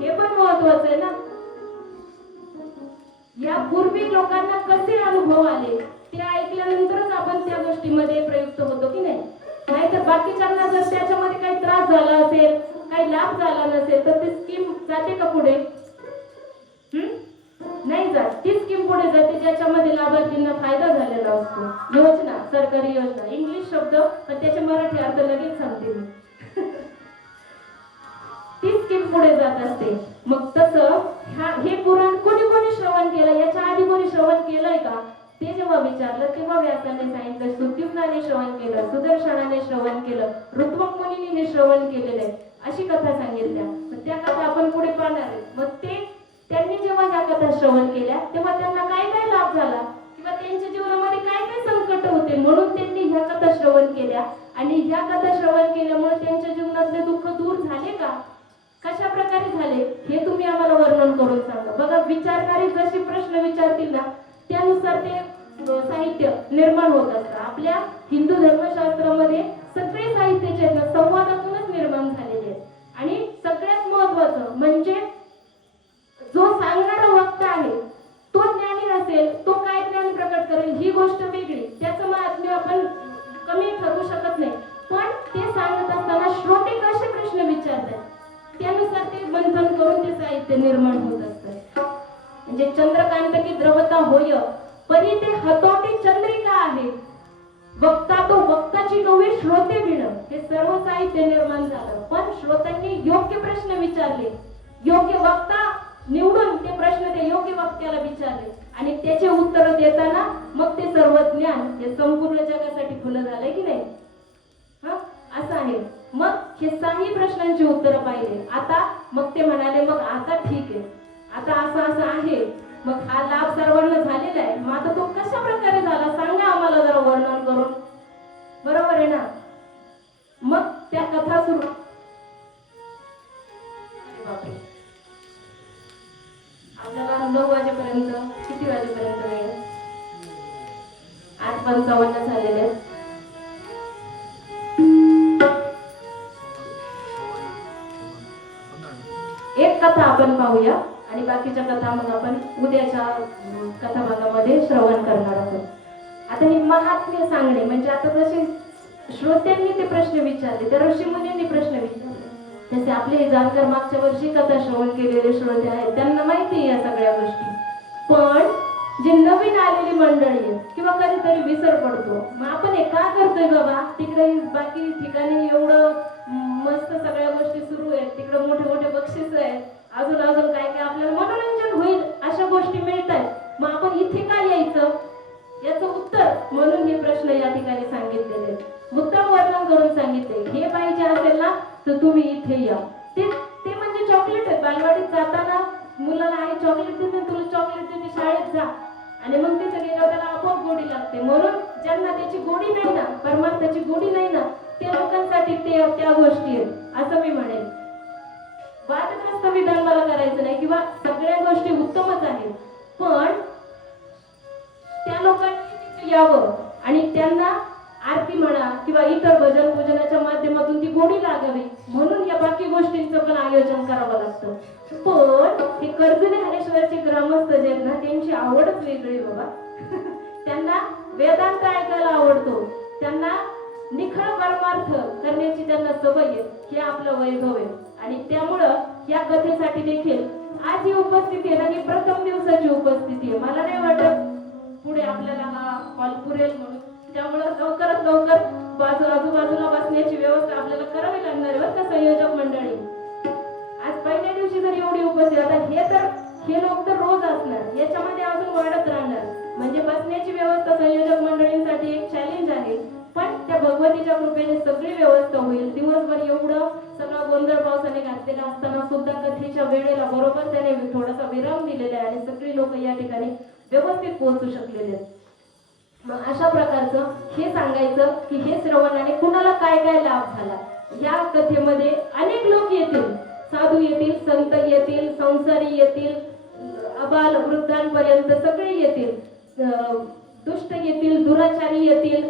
हे पण महत्वाचं आहे ना. या पूर्वी लोकांना कसे अनुभव आले ते ऐकल्यानंतरच आपण त्या गोष्टीमध्ये प्रयुक्त होतो की नाही. नाहीतर बाकीच्यांना जर त्याच्यामध्ये काही त्रास झाला असेल, काही लाभ झाला नसेल तर ती स्कीम जाते का पुढे, नाही जात. ती स्कीम पुढे जाते ज्याच्यामध्ये लाभार्थींना फायदा झालेला असतो. योजना, सरकारी योजना, इंग्लिश शब्द पण त्याचे मराठी अर्थ लगेच सांगते मी. ती स्कीम पुढे जात असते. मग तसं हे पुराण कोणी कोणी श्रवण केलं, याच्या आधी कोणी श्रवण केलंय का ते जेव्हा विचारलं तेव्हा व्यासाने सांगितलं सुद्युम्नाने श्रवण केलं, सुदर्शनाने श्रवण केलं, ऋत्विक मुनीने हे श्रवण केलेलं आहे अशी कथा सांगितल्या. मग त्या कथा आपण पुढे पाहणार आहे. मग ते त्यांनी जेव्हा ह्या कथा श्रवण केल्या तेव्हा त्यांना काय काय लाभ झाला किंवा त्यांच्या जीवनामध्ये काय काय संकट होते, म्हणून त्यांनी ह्या कथा श्रवण केल्या. आणि ह्या कथा श्रवण केल्यामुळे त्यांच्या जीवनातले दुःख दूर झाले का, कशा प्रकारे झाले, हे तुम्ही आम्हाला वर्णन करून सांगा. बघा, विचारणारे जसे प्रश्न विचारतील ना त्यानुसार ते साहित्य निर्माण होत असतं. आपल्या हिंदू धर्मशास्त्रामध्ये सगळे साहित्य जे आहेत ना संवादातूनच निर्माण झालेले आहेत. आणि सगळ्यात महत्वाचं म्हणजे जो सांगणारा वक्ता आहे तो ज्ञानी असेल, तो काय ज्ञान प्रकट करेल ही गोष्ट वेगळी, त्याचं महात्म्य आपण कमी ठरवू शकत नाही. पण ते सांगत असताना श्रोते कसे प्रश्न विचारतात त्यानुसार ते मंथन करून ते साहित्य निर्माण होत असतं. म्हणजे चंद्रकांत की द्रवता होय परी ते हतोटी चंद्रिका आहे, वक्ता तो वक्ताची नव्हे श्रोते विण. हे सर्व साहित्य निर्माण झालं, पण श्रोत्यांनी योग्य प्रश्न विचारले, योग्य वक्ता निवडून ते प्रश्न ते योग्य वक्त्याला विचारले आणि त्याचे उत्तर देताना मग ते सर्व ज्ञान हे संपूर्ण जगासाठी खुलं झालंय की नाही. असं आहे. मग हे सहाही प्रश्नांची उत्तरं पाहिले. आता मग ते म्हणाले मग आता ठीक आहे, आता असं असं आहे, मग हा लाभ सर्वांना झालेला आहे, मग आता तो कशा प्रकारे झाला सांगा आम्हाला जरा वर्णन करून. बरोबर आहे ना. मग त्या कथा सुरू. आपल्याला 9 वाजेपर्यंत किती वाजेपर्यंत वेळ? 8:55 झालेले आहेत. एक कथा आपण पाहूया आणि बाकीच्या कथा मग आपण उद्याच्या कथा भागामध्ये श्रवण करणार आहोत. आता हे महात्म्य सांगणे म्हणजे आता जसे श्रोत्यांनी ते प्रश्न विचारले, त्या ऋषी मुनींनी प्रश्न विचारले, तसे आपले हे जाणकार मागच्या वर्षी कथा श्रवण केलेले श्रोते आहेत त्यांना माहिती आहे या सगळ्या गोष्टी. पण जे नवीन आलेली मंडळी आहे किंवा कधीतरी विसर पडतो, मग आपण हे का करतोय बाबा, तिकडे बाकी ठिकाणी एवढं मस्त सगळ्या गोष्टी सुरू आहेत, तिकडे मोठे मोठे बक्षीस आहेत, अजून अजून काय काय आपल्याला मनोरंजन होईल अशा गोष्टी मिळतात, मग आपण इथे का यायचं, याचं उत्तर म्हणून हे प्रश्न या ठिकाणी सांगितलेले आहेत. उत्तम वर्णन करून सांगितले. हे पाहिजे असेल ना तर तुम्ही इथे या. ते म्हणजे चॉकलेट आहे. बालवाडीत जाताना मुलाला आई चॉकलेट देते, तुला चॉकलेट देते, शाळेत जा आणि मग तिथे गेल्यावर त्याला आपोआप गोडी लागते. म्हणून ज्यांना त्याची गोडी नाही ना, परमार्थाची गोडी नाही ना, त्या लोकांसाठी त्या गोष्टी आहेत असं मी म्हणेन. वादग्रस्त विधान मला करायचं नाही किंवा सगळ्या गोष्टी उत्तमच आहेत, पण त्या लोकांनी यावं आणि त्यांना आरती म्हणा किंवा इतर भजन पूजनाच्या माध्यमातून ती गोडी लागावी म्हणून या बाकी गोष्टींचं पण आयोजन करावं लागतं. पण हे कर्जनी हरेश्वरचे ग्रामस्थ जे आहेत ना त्यांची आवडच वेगळी बाबा. त्यांना वेदांत ऐकायला आवडतो, त्यांना निखळ परमार्थ करण्याची त्यांना सवय आहे. हे आपलं वैभव आहे आणि त्यामुळं या कथेसाठी देखील आज ही उपस्थिती आहे ना, ही प्रथम दिवसाची उपस्थिती आहे. मला नाही वाटत पुढे आपल्याला हा हॉल पुरेल म्हणून, त्यामुळं लवकरात लवकर आजूबाजूला बसण्याची व्यवस्था आपल्याला करावी लागणार आहे बरं का संयोजक मंडळी. आज पहिल्या दिवशी जर एवढी उपस्थिती, आता हे लोक तर रोज असणार, याच्यामध्ये अजून वाढत राहणार. म्हणजे बसण्याची व्यवस्था संयोजक मंडळींसाठी एक चॅलेंज आहे, पण त्या भगवतीच्या कृपेने सगळी व्यवस्था होईल. दिवसभर एवढं सगळं गोंधळ पावसाने घातलेला असताना सुद्धा कथेच्या वेळेला बरोबर त्याने थोडासा विराम दिलेला आहे आणि सगळी लोक या ठिकाणी व्यवस्थित पोहोचू शकलेले आहेत. मग अशा प्रकारचं हे सांगायचं की हे श्रवणाने कुणाला काय काय लाभ झाला. या कथेमध्ये अनेक लोक येतील, साधू येतील, संत येतील, संसारी येतील, अबाल वृद्धांपर्यंत सगळे येतील, दुष्ट येतील, दुराचारी येतील,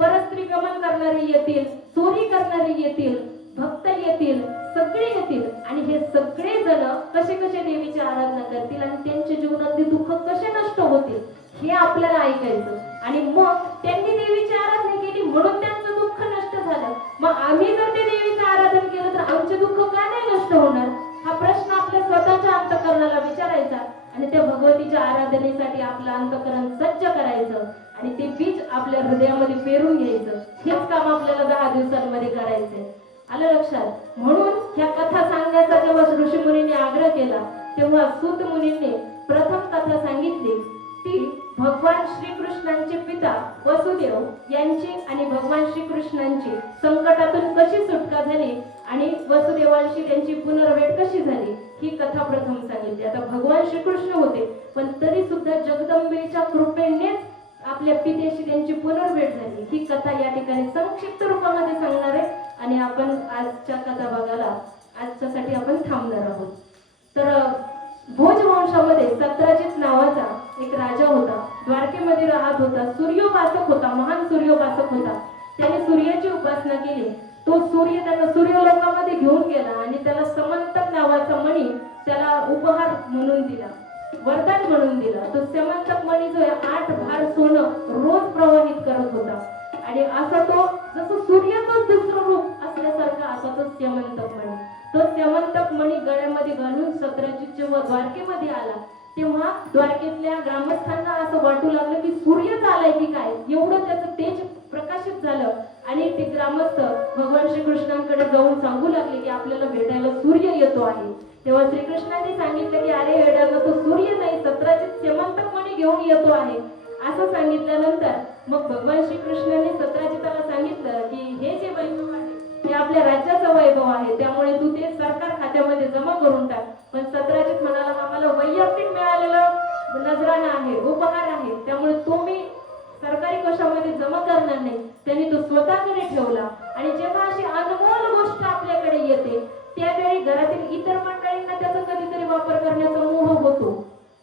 परस्त्री गमन करणारे येतील, चोरी करणारे येतील, भक्त येतील, सगळे येतील आणि हे सगळे जण कसे कसे देवीची आराधना करतील आणि त्यांच्या जीवनातले दुःख कसे नष्ट होतील हे आपल्याला ऐकायचं. आणि मग त्यांनी देवीची आराधना केली म्हणून त्यांचं दुःख नष्ट झालं, मग आम्ही जर ते देवीचं आराधन केलं तर आमचे दुःख का नाही नष्ट होणार, हा प्रश्न आपल्या स्वतःच्या अंतःकरणाला विचारायचा आणि त्या भगवतीच्या आराधनेसाठी आपलं अंतःकरण सज्ज करायचं आणि ते बीज आपल्या हृदयामध्ये पेरून घ्यायचं. हेच काम आपल्याला 10 दिवसांमध्ये करायचंय. आलं लक्षात. म्हणून ह्या कथा सांगण्याचा जेव्हा ऋषी मुनींनी आग्रह केला तेव्हा सूत मुनींनी प्रथम कथा सांगितली ती भगवान श्रीकृष्णांचे पिता वसुदेव यांची आणि भगवान श्रीकृष्णांची संकटातून कशी सुटका झाली आणि वसुदेवांशी त्यांची पुनर्भेट कशी झाली ही कथा प्रथम सांगितली. आता भगवान श्रीकृष्ण होते पण तरी सुद्धा जगदंबेच्या कृपेनेच आपल्या पितेशी त्यांची पुनर्भेट झाली. ही कथा या ठिकाणी संक्षिप्त रूपामध्ये सांगणार आहे आणि आपण आजच्या कथा बघायला आजच्यासाठी आपण थांबणार आहोत. तर भोज वंशामध्ये सत्राजित नावाचा एक राजा होता. द्वारकेमध्ये राहत होता. सूर्योपासक होता, महान सूर्योपासक होता. त्याने सूर्याची उपासना केली. तो सूर्य त्याला सूर्यलोकामध्ये घेऊन गेला आणि त्याला समंतक नावाचा मणी त्याला उपहार म्हणून दिला, वरदान म्हणून दिला. तो समंतक मणी जो आहे 8 भार सोनं रोज प्रवाहित करत होता आणि असा तो जसं सूर्याचं दुसरं रूप असल्यासारखा असा तो समंतक मणी. तो समंतक मणी गळ्यामध्ये घालून सत्राजित जेव्हा द्वारकेमध्ये आला तेव्हा द्वारकेतल्या ग्रामस्थांना असं वाटू लागलं की सूर्यच आलाय की काय, एवढं त्याचं तेज प्रकाशित झालं. आणि ते ग्रामस्थ भगवान श्रीकृष्णांकडे जाऊन सांगू लागले की आपल्याला भेटायला सूर्य येतो आहे. तेव्हा श्रीकृष्णांनी सांगितलं की अरे वेडाला तो सूर्य नाही, सत्राजित समंतक मणी घेऊन येतो आहे. असं सांगितल्यानंतर मग भगवान श्रीकृष्णाने सत्राजिताला सांगितलं की हे जे वैभव आहे ते आपल्या राज्याचं वैभव आहे, त्यामुळे तू ते सरकार खात्यामध्ये जमा करून टाक. पण सत्राजित म्हणाला आम्हाला वैयक्तिक मिळालेलं नजराणा आहे, उपहार आहे, त्यामुळे तो मी सरकारी कोशामध्ये जमा करणार नाही. त्यांनी तो स्वतःकडे ठेवला. आणि जेव्हा अशी अनमोल गोष्ट आपल्याकडे येते त्यावेळी घरातील इतर मंडळींना त्याचा कधीतरी वापर करण्याचा मोह होतो.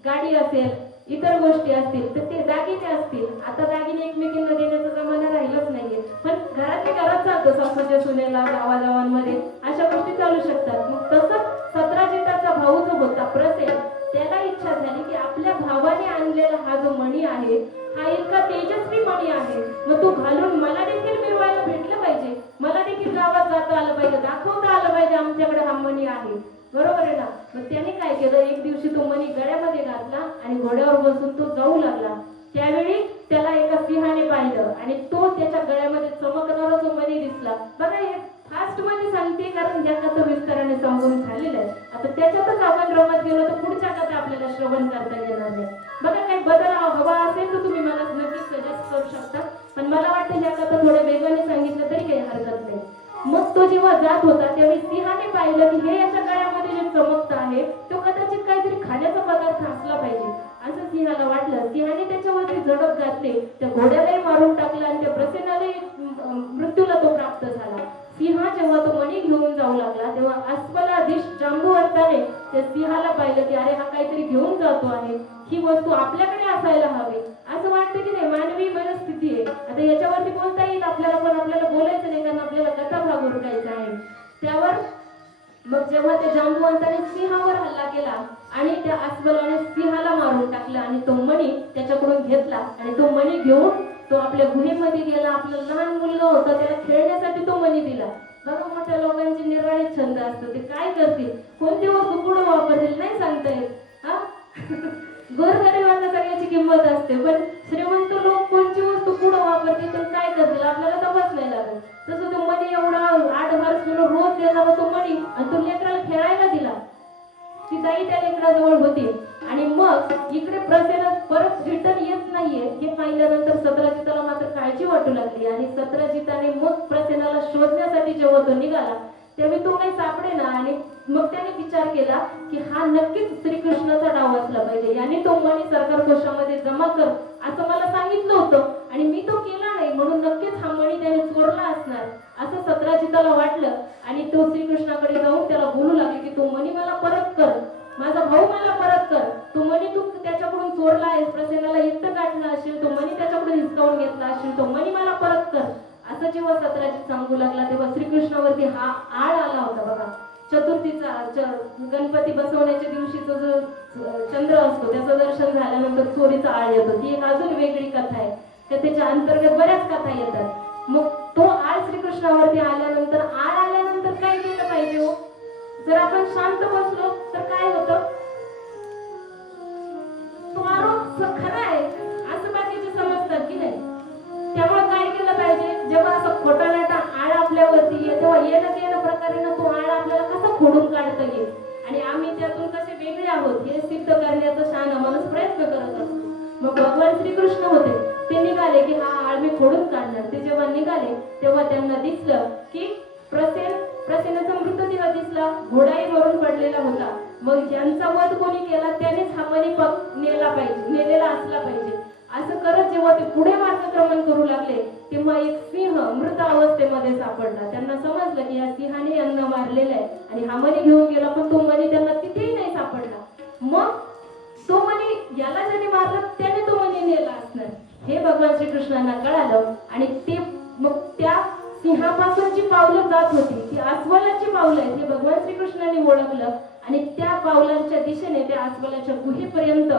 गाडी असेल, इतर गोष्टी असतील, तर ते दागिने असतील. आता दागिने एकमेकींना देण्याचा जमाना राहिलाच नाहीये, पण घरातल्या घरात चालतो. सासूच्या सुनेला गावागावांमध्ये अशा गोष्टी चालू शकतात. मग तसं सत्राजिताचा भाऊ जो होता प्रसेन, त्याला इच्छा झाली की आपल्या भावाने आणलेला हा जो मणी आहे हा इतका तेजस्वी मणी आहे, मग तो घालून मला देखील मिरवायला भेटलं पाहिजे, मला देखील गावात जाता आलं पाहिजे, दाखवता आलं पाहिजे आमच्याकडे हा मणी आहे. बरोबर आहे ना. मग त्याने काय केलं, एक दिवशी तो मणी गळ्यामध्ये घातला आणि घोड्यावर बसून तो जाऊ लागला. त्यावेळी त्याला एका सिंहाने पाहिलं आणि तो त्याच्या गळ्यामध्ये चमकणारा जो मणी दिसला. बघा हे फास्ट मध्ये सांगते कारण या कथा विस्ताराने सांगून झालेलं आहे. आता त्याच्यातच आपण रमत गेलो तर पुढच्या कथा आपल्याला श्रवण करता येणार नाही. बघा काही बदल हवा असेल तर तुम्ही मला नक्कीच सजेस्ट करू शकता, पण मला वाटतं ह्या कथा थोड्या वेगाने सांगितलं तरी काही हरकत नाही. मग तो जेव्हा जात होता त्यावेळी सिंहाने पाहिलं की हे याच्या गळ्यामध्ये जे चमकत आहे तो कदाचित काहीतरी खाण्याचा पदार्थ असला पाहिजे असं सिंहाला वाटलं. सिंहाने त्याच्यावरती झडप घातली, त्या घोड्यालाही मारून टाकलं आणि त्या प्रसेनालाही मृत्यूला तो प्राप्त झाला. सिंह जेव्हा तो मणी घेऊन जाऊ लागला तेव्हा अस्वलाधीश जांबुवंताने त्या सिंहाला पाहिलं की अरे हा काहीतरी घेऊन जातो आहे, ही वस्तू आपल्याकडे असायला हवी. असं वाटतं की नाही, मानवी मनस्थिती आहे. आता याच्यावरती बोलता येईल आपल्याला, पण आपल्याला बोलायचं नाही कारण आपल्याला कथा भाग उरकायचा आहे. त्यावर मग जेव्हा त्या जांबुवंताने सिंहावर हल्ला केला आणि त्या अस्वलाने सिंहाला मारून टाकलं आणि तो मणी त्याच्याकडून घेतला आणि तो मणी घेऊन तो आपल्या गुहेमध्ये गेला. आपला लहान मुलगा होता त्याला खेळण्यासाठी तो मणी दिला. बघा मोठ्या लोकांचे निराळे छंद असतात, ते काय करतील, कोणती वस्तू पुढे वापरतील नाही सांगता येत. हा गोरगरिबांना सगळ्याची किंमत असते, पण श्रीमंत लोक कोणती वस्तू पुढे वापरतील तर काय करतील आपल्याला तपास नाही लागत. तसं तो मणी एवढा 8 भार सोनं रोज देणारा तो मणी आणि तो लेकराला खेळायला दिला. ती ताई त्या लेकराजवळ होती आणि मग इकडे प्रसेना परत रिटर्न येत नाहीये हे पाहिल्यानंतर सत्राजिताला मात्र काळजी वाटू लागली आणि सत्राजिताने मग प्रसेनाला शोधण्यासाठी जेव्हा तो निघाला त्यावेळी तो काही सापडेना आणि मग त्याने विचार केला की हा नक्कीच श्रीकृष्णाचा डाव असला पाहिजे, याने तो मणी सरकार कोशामध्ये जमा कर असं मला सांगितलं होतं आणि मी तो केला नाही म्हणून नक्कीच हा मणी त्याने चोरला असणार असं सत्राजिताला वाटलं. आणि तो श्रीकृष्णाकडे जाऊन त्याला बोलू लागले की तो मणी मला परत कर, माझा भाऊ मला परत कर, तो मणी तू त्याच्याकडून चोरला आहेस, प्रसेनाला एकटं गाठला असेल, तो मणी त्याच्याकडून हिसकावून घेतला असेल, तो मणी मला परत कर असं जेव्हा सत्राजित सांगू लागला तेव्हा श्रीकृष्णावरती हा आळ आला होता. बघा चतुर्थीचा गणपती बसवण्याच्या दिवशीचा जो चंद्र असतो त्याचं दर्शन झाल्यानंतर चोरीचा आळ येतो. ती एक अजून वेगळी कथा आहे, त्याच्या अंतर्गत बऱ्याच कथा येतात. मग तो आळ श्रीकृष्णावरती आल्यानंतर आळ आल्यानंतर काय केलं पाहिजे हो, जर आपण शांत बसलो तर काय होतं, तो आरोप खरा आहे असं बाकीचे समजतात की नाही. त्यामुळे काय केलं पाहिजे, जेव्हा असं खोटा नाटा आळ आपल्यावरती येईल तेव्हा येणं प्रकारे तो आळ आपल्याला कसा खोडून काढता येईल आणि आम्ही त्यातून कसे वेगळे आहोत हे सिद्ध करण्याचा शहाणा माणूस प्रयत्न करत असतो. मग भगवान श्रीकृष्ण होते ते निघाले की हा आळ मी फोडून काढणार. ते जेव्हा निघाले तेव्हा त्यांना दिसलं की प्रसेनाचा मृतदेह दिसला, घोडाही मरून पडलेला होता. मग ज्यांचा वध कोणी केला त्यानेच हा मणी नेलेला असला पाहिजे. असं करत जेव्हा ते पुढे मार्गक्रमण करू लागले तेव्हा एक सिंह मृत अवस्थेमध्ये सापडला. त्यांना समजलं की या सिंहाने यांना मारलेलं आहे आणि हा मणी घेऊन गेला, पण तो मणी त्यांना तिथेही नाही सापडला. मग तो मणी याला ज्याने मारलं त्याने तो मणी नेला असणार हे भगवान श्रीकृष्णांना कळालं. आणि ते मग त्या सिंहापासून जी पावलं जात होती ती अस्वलाची पावलं आहेत हे भगवान श्रीकृष्णांनी ओळखलं. आणि त्या पावलांच्या दिशेने त्या अस्वलाच्या गुहेपर्यंत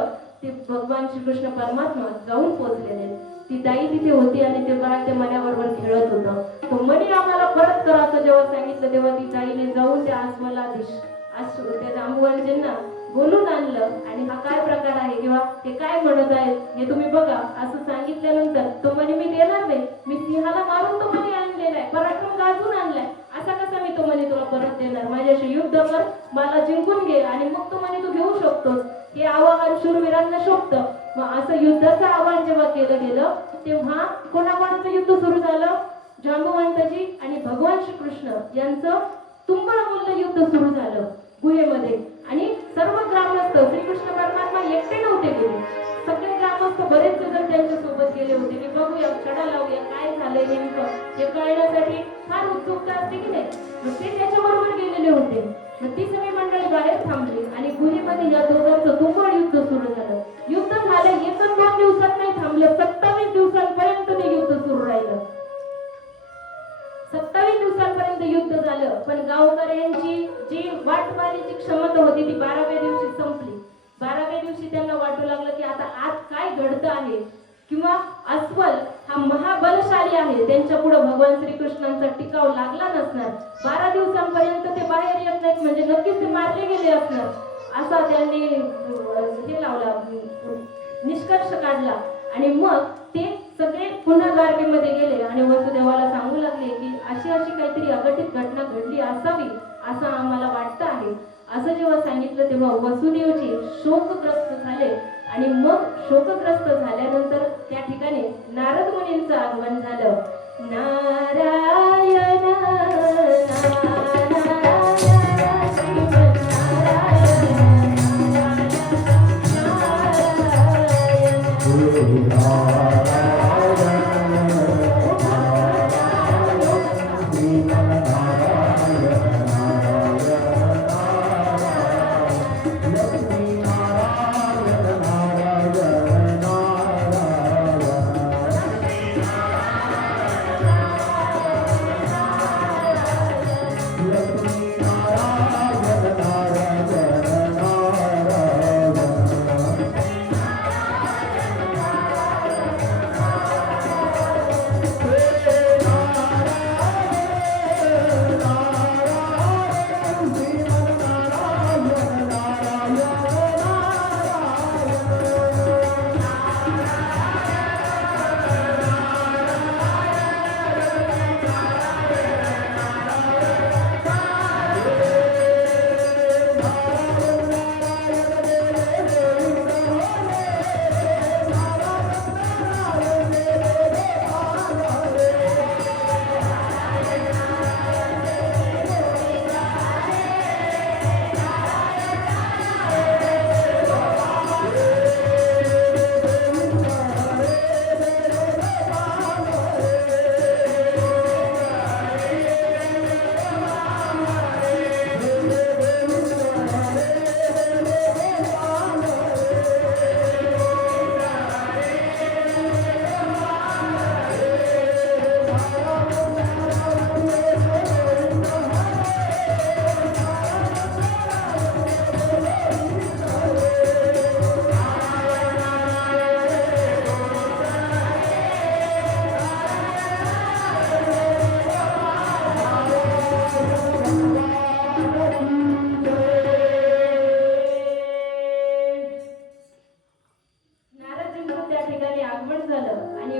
ते भगवान श्रीकृष्ण परमात्मा जाऊन पोहोचलेले. ती दाई तिथे होती आणि ते बाळ त्या मण्याबरोबर खेळत होतं. तो मणी आम्हाला परत करा असं जेव्हा सांगितलं तेव्हा ती दाईने जाऊन त्या त्या जांबुवंतींना बोलून आणलं. आणि हा काय प्रकार आहे किंवा ते काय म्हणत आहेत हे तुम्ही बघा असं सांगितल्यानंतर तो मणी मी देणार नाही, मी सिंहाला मारून तो मणी आणलेला आहे, पराक्रम गाजून आणलाय, असा कसा मी तो मणी तुला परत देणार, माझ्याशी युद्ध कर, मला जिंकून घे आणि मग तो मणी तू घेऊ शकतोस. हे आवाहन शूरवीरांना शोभतं. मग असं युद्धाचं आवाहन जेव्हा केलं गेलं तेव्हा कोणाकोणाचं युद्ध सुरू झालं, जांबुवंतजी आणि भगवान श्रीकृष्ण यांचं तुंबळमुल्ल युद्ध सुरू झालं गुहेमध्ये. आणि सर्व ग्रामस्थ श्रीकृष्ण परमात्मा एकटे नव्हते गेले, सगळे ग्रामस्थ बरेच जण त्यांच्या सोबत गेले होते की बघूया चढा लावूया काय झालंय नेमकं हे कळण्यासाठी फार उत्सुकता असते की नाही. मग ते त्याच्याबरोबर गेलेले होते. मग ती सगळी मंडळी बाहेर थांबली आणि गुहेमध्ये या दोघांचं तुंबळ युद्ध सुरू झालं. युद्ध झालं 1-2 दिवसात नाही थांबलं, 27 दिवसांपर्यंत ते युद्ध सुरू राहिलं. 27 दिवसांपर्यंत युद्ध झालं. पण गावकऱ्यांची जी वाटबारीची क्षमता होती ती 12व्या दिवशी संपली. 12व्या दिवशी त्यांना वाटू लागलं की आता आज काय घडतं आहे किंवा अस्वल हा महाबलशाली आहे, त्यांच्या पुढे भगवान श्रीकृष्णांचा टिकाव लागला नसणार. 12 दिवसांपर्यंत ते बाहेर येत नाहीत म्हणजे नक्कीच ते मारले गेले असणार असा त्यांनी हे लावला, निष्कर्ष काढला. आणि मग ते सगळे पुन्हा द्वारकेमध्ये गेले आणि वसुदेवाला सांगू लागले की अशी काहीतरी अघटित घटना घडली असावी असं आम्हाला वाटतं आहे. असं जेव्हा सांगितलं तेव्हा वसुदेवजी शोकग्रस्त झाले. आणि मग शोकग्रस्त झाल्यानंतर त्या ठिकाणी नारद मुनींचं आगमन झालं. नारायण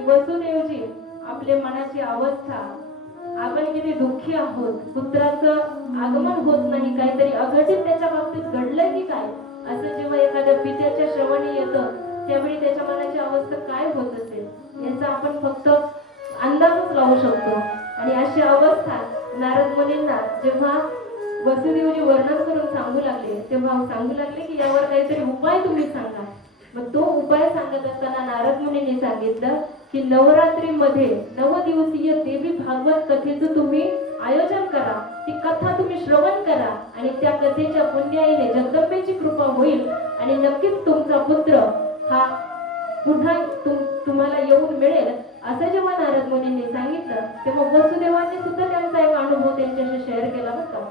वसुदेवजी आपल्या मनाची अवस्था, आपण किती दुःखी आहोत, पुत्राचं आगमन होत नाही, काहीतरी अघटित त्याच्या बाबतीत घडलंय की काय असं जेव्हा एखाद्या पित्याच्या श्रवणी येतं त्यावेळी त्याच्या मनाची अवस्था काय होत असेल याचा आपण फक्त अंदाजच लावू शकतो. आणि अशी अवस्था नारद मुनींना जेव्हा वसुदेवजी वर्णन करून सांगू लागले तेव्हा सांगू लागले की यावर काहीतरी उपाय तुम्ही सांगा. मग तो उपाय सांगत असताना नारद मुनींनी सांगितलं की नवरात्रीमध्ये 9 दिवसीय देवी भागवत कथेचं तुम्ही आयोजन करा, ती कथा तुम्ही श्रवण करा आणि त्या कथेच्या पुण्याईने जगदंबेची कृपा होईल आणि नक्कीच तुमचा पुत्र हा पुन्हा तुम्हाला येऊन मिळेल. असं जेव्हा नारद मुनींनी सांगितलं तेव्हा वसुदेवांनी सुद्धा त्यांचा एक अनुभव त्यांच्याशी शेअर केला होता.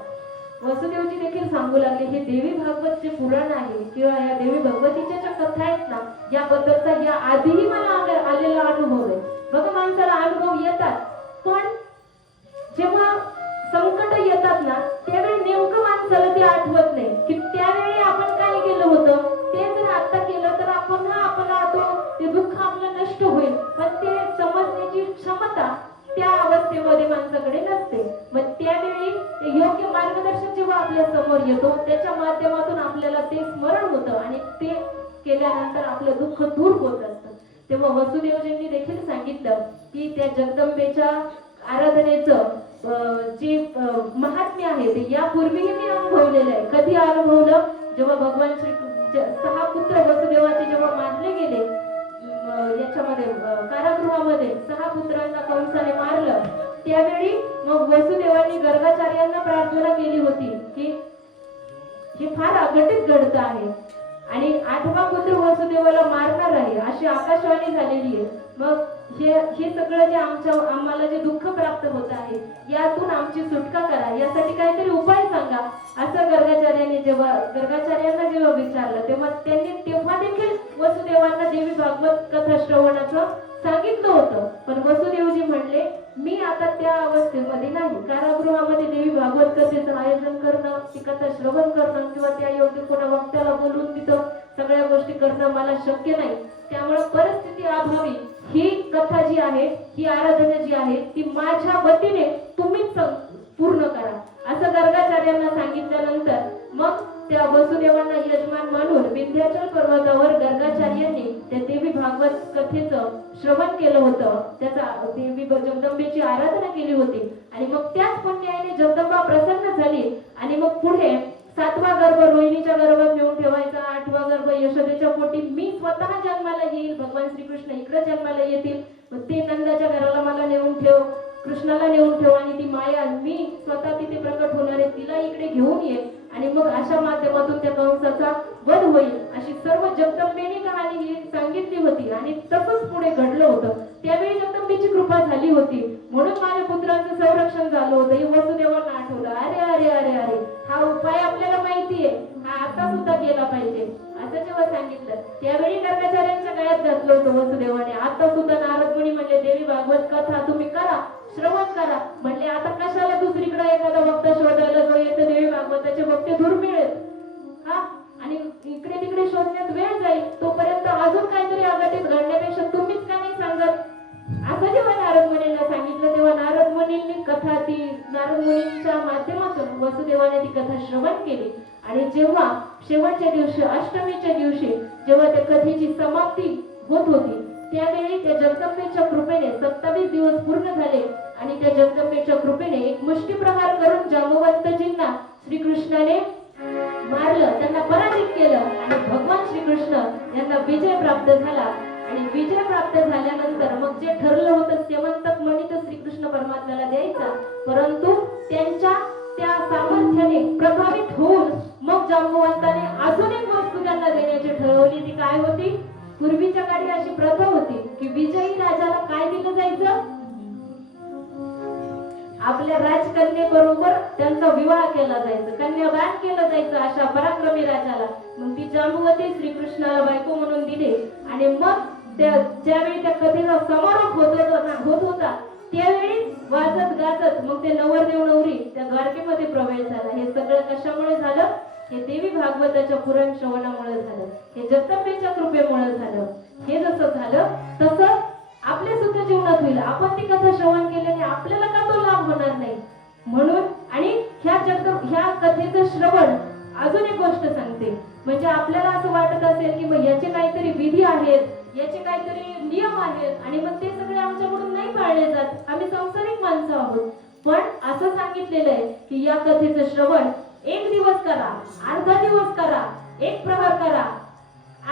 वसुदेवजी देखील सांगू लागले हे देवी भागवत जे पुराण आहे किंवा या देवी भगवतीच्या ज्या कथा आहेत ना याबद्दलचा या आधीही मला आलेला अनुभव आहे. बघा माणसाला अनुभव येतात पण जेव्हा संकट येतात ना त्यावेळी नेमकं माणसाला ते आठवत नाही की त्यावेळी आपण काय केलं होतं. ते जर आता केलं तर आपण ते दुःख आपलं नष्ट होईल पण ते समजण्याची क्षमता त्या अवस्थेमध्ये माणसाकडे नसते. मग त्यावेळी योग्य मार्गदर्शक जेव्हा आपल्या समोर येतो त्याच्या माध्यमातून आपल्याला ते स्मरण होतं आणि ते केल्यानंतर आपलं दुःख दूर होत असतं. तेव्हा वसुदेवजींनी देखील सांगितलं की त्या जगदंबेच्या आराधनेचं जे महात्म्य आहे ते यापूर्वीही मी अनुभवलेलं आहे. कधी अनुभवलं जेव्हा भगवान श्री 6 पुत्र वसुदेवाचे जेव्हा मारले गेले याच्यामध्ये कारागृहामध्ये 6 पुत्रांना कंसाने मारलं त्यावेळी मग वसुदेवांनी गर्गाचार्यांना प्रार्थना केली होती की हे फार अघटित घडत आहे आणि 8वा पुत्र वसुदेवाला मारणार आहे अशी आकाशवाणी झालेली आहे. मग हे सगळं जे आम्हाला जे दुःख प्राप्त होत आहे यातून आमची सुटका करा यासाठी काहीतरी उपाय सांगा असं गर्गाचार्यांना जेव्हा विचारलं तेव्हा त्यांनी तेव्हा देखील वसुदेवांना देवी भागवत कथा श्रवणाचं सांगितलं होतं. पण वसुदेवजी म्हणले मी आता त्या अवस्थेमध्ये नाही. कारागृहामध्ये देवी भागवत कथेचं आयोजन करणं ती कथा श्रवण करणं किंवा त्या योग्य कोणा वक्त्याला बोलून तिथं सगळ्या गोष्टी करणं मला शक्य नाही. त्यामुळे परिस्थिती अभावी ही कथा जी आहे ही आराधना जी आहे ती माझ्या वतीने तुम्हीच पूर्ण करा असं गर्गाचार्यांना सांगितल्यानंतर मग त्या वसुदेवांना यजमान मानून विंध्याचल पर्वतावर गर्गाचार्यांनी त्या देवी भागवत कथेचं श्रवण केलं होतं. त्याचा देवी जगदंबेची आराधना केली होती आणि मग त्याच पुण्याने जगदंबा प्रसन्न झाली आणि मग पुढे 7वा गर्भ रोहिणीच्या गर्भात नेऊन ठेवायचा, 8वा गर्भ यशोदेच्या पोटी मी स्वतः जन्माला येईल, भगवान श्रीकृष्ण इकडे जन्माला येतील, मग ते नंदाच्या घराला मला नेऊन ठेव, कृष्णाला नेऊन ठेव आणि ती माया मी स्वतः तिथे प्रकट होणार आहे तिला इकडे घेऊन ये आणि मग अशा माध्यमातून त्या कंसाचा वध होईल अशी सर्व जगदंबेने कहाणी ही सांगितली होती आणि तसंच पुढे घडलं होतं. त्यावेळी जगदंबेची कृपा झाली होती म्हणून माझ्या पुत्रांचं संरक्षण झालं होतं. हे वसुदेवांना आठवलं अरे अरे अरे अरे हा उपाय आपल्याला माहितीये हा आता सुद्धा केला पाहिजे असं जेव्हा सांगितलं त्यावेळी गर्गाचार्यांच्या गळ्यात घातलं होतं वसुदेवाने. आता सुद्धा नारद मुनी म्हणले देवी भागवत कथा तुम्ही करा श्रवण करा. म्हणले आता कशाला दुसरीकडे एखादा भक्त शोधायला जो येतो देवी भागवताचे भक्त दुर्मिळ आहेत हा आणि इकडे तिकडे शोधण्यात वेळ जाईल तोपर्यंत अजून काहीतरी अघटित घडण्यापेक्षा तुम्हीच का नाही सांगत असं जेव्हा नारद मुनींना सांगितलं तेव्हा नारद मुनींनी कथा ती नारद मुनींच्या माध्यमातून वसुदेवाने ती कथा श्रवण केली आणि जेव्हा शेवटच्या दिवशी अष्टमीच्या दिवशी जेव्हा त्या कथेची समाप्ती होत होती त्यावेळी त्या जगदंबेच्या कृपेने 27 दिवस पूर्ण झाले आणि त्या जगदंबेच्या कृपेने एक मुष्टीप्रहार करून जांबवंतजींना श्रीकृष्णाने मारलं, त्यांना पराजित केलं आणि भगवान श्रीकृष्ण यांना विजय प्राप्त झाला. आणि विजय प्राप्त झाल्यानंतर मग जे ठरलं होतं सेवंतक मणी तर श्रीकृष्ण परमात्म्याला द्यायचा परंतु त्यांच्या त्या सामर्थ्याने प्रभावित होऊन मग जांबवंताने अजून एक वस्तू त्यांना देण्याची ठरवली. ती काय होती? पूर्वीच्या काळी अशी प्रथा होती की विजयी राजाला काय दिलं जायचं? आपल्या राजकन्येबरोबर त्यांचा विवाह केला जायचा, कन्यादान केलं जायचं अशा पराक्रमी राजाला. मग ती जांबुवती श्रीकृष्णाला बायको म्हणून दिली आणि मग ज्यावेळी त्या कथेचा समारोप होत होता त्यावेळी वाजत गाजत मग ते नवरदेव नवरी त्या द्वारकेमध्ये प्रवेश झाला. हे सगळं कशामुळे झालं? हे देवी भागवताच्या पुराण श्रवणामुळे झालं, हे जगदंबेच्या कृपेमुळे झालं. हे जसं झालं तसं आपल्या सुद्धा जीवनात होईल. आपण ती कथा श्रवण केल्याने आपल्याला का तो लाभ होणार नाही? म्हणून आणि ह्या कथेचं श्रवण अजून एक गोष्ट सांगते, म्हणजे आपल्याला असं वाटत असेल की मग याचे काहीतरी विधी आहेत, याचे काहीतरी नियम आहेत आणि मग ते सगळे आमच्याकडून नाही पाळले जात, आम्ही संसारिक माणसं आहोत. पण असं सांगितलेलं आहे की या कथेचं श्रवण 1 दिवस करा, अर्धा दिवस करा, 1 प्रहर करा,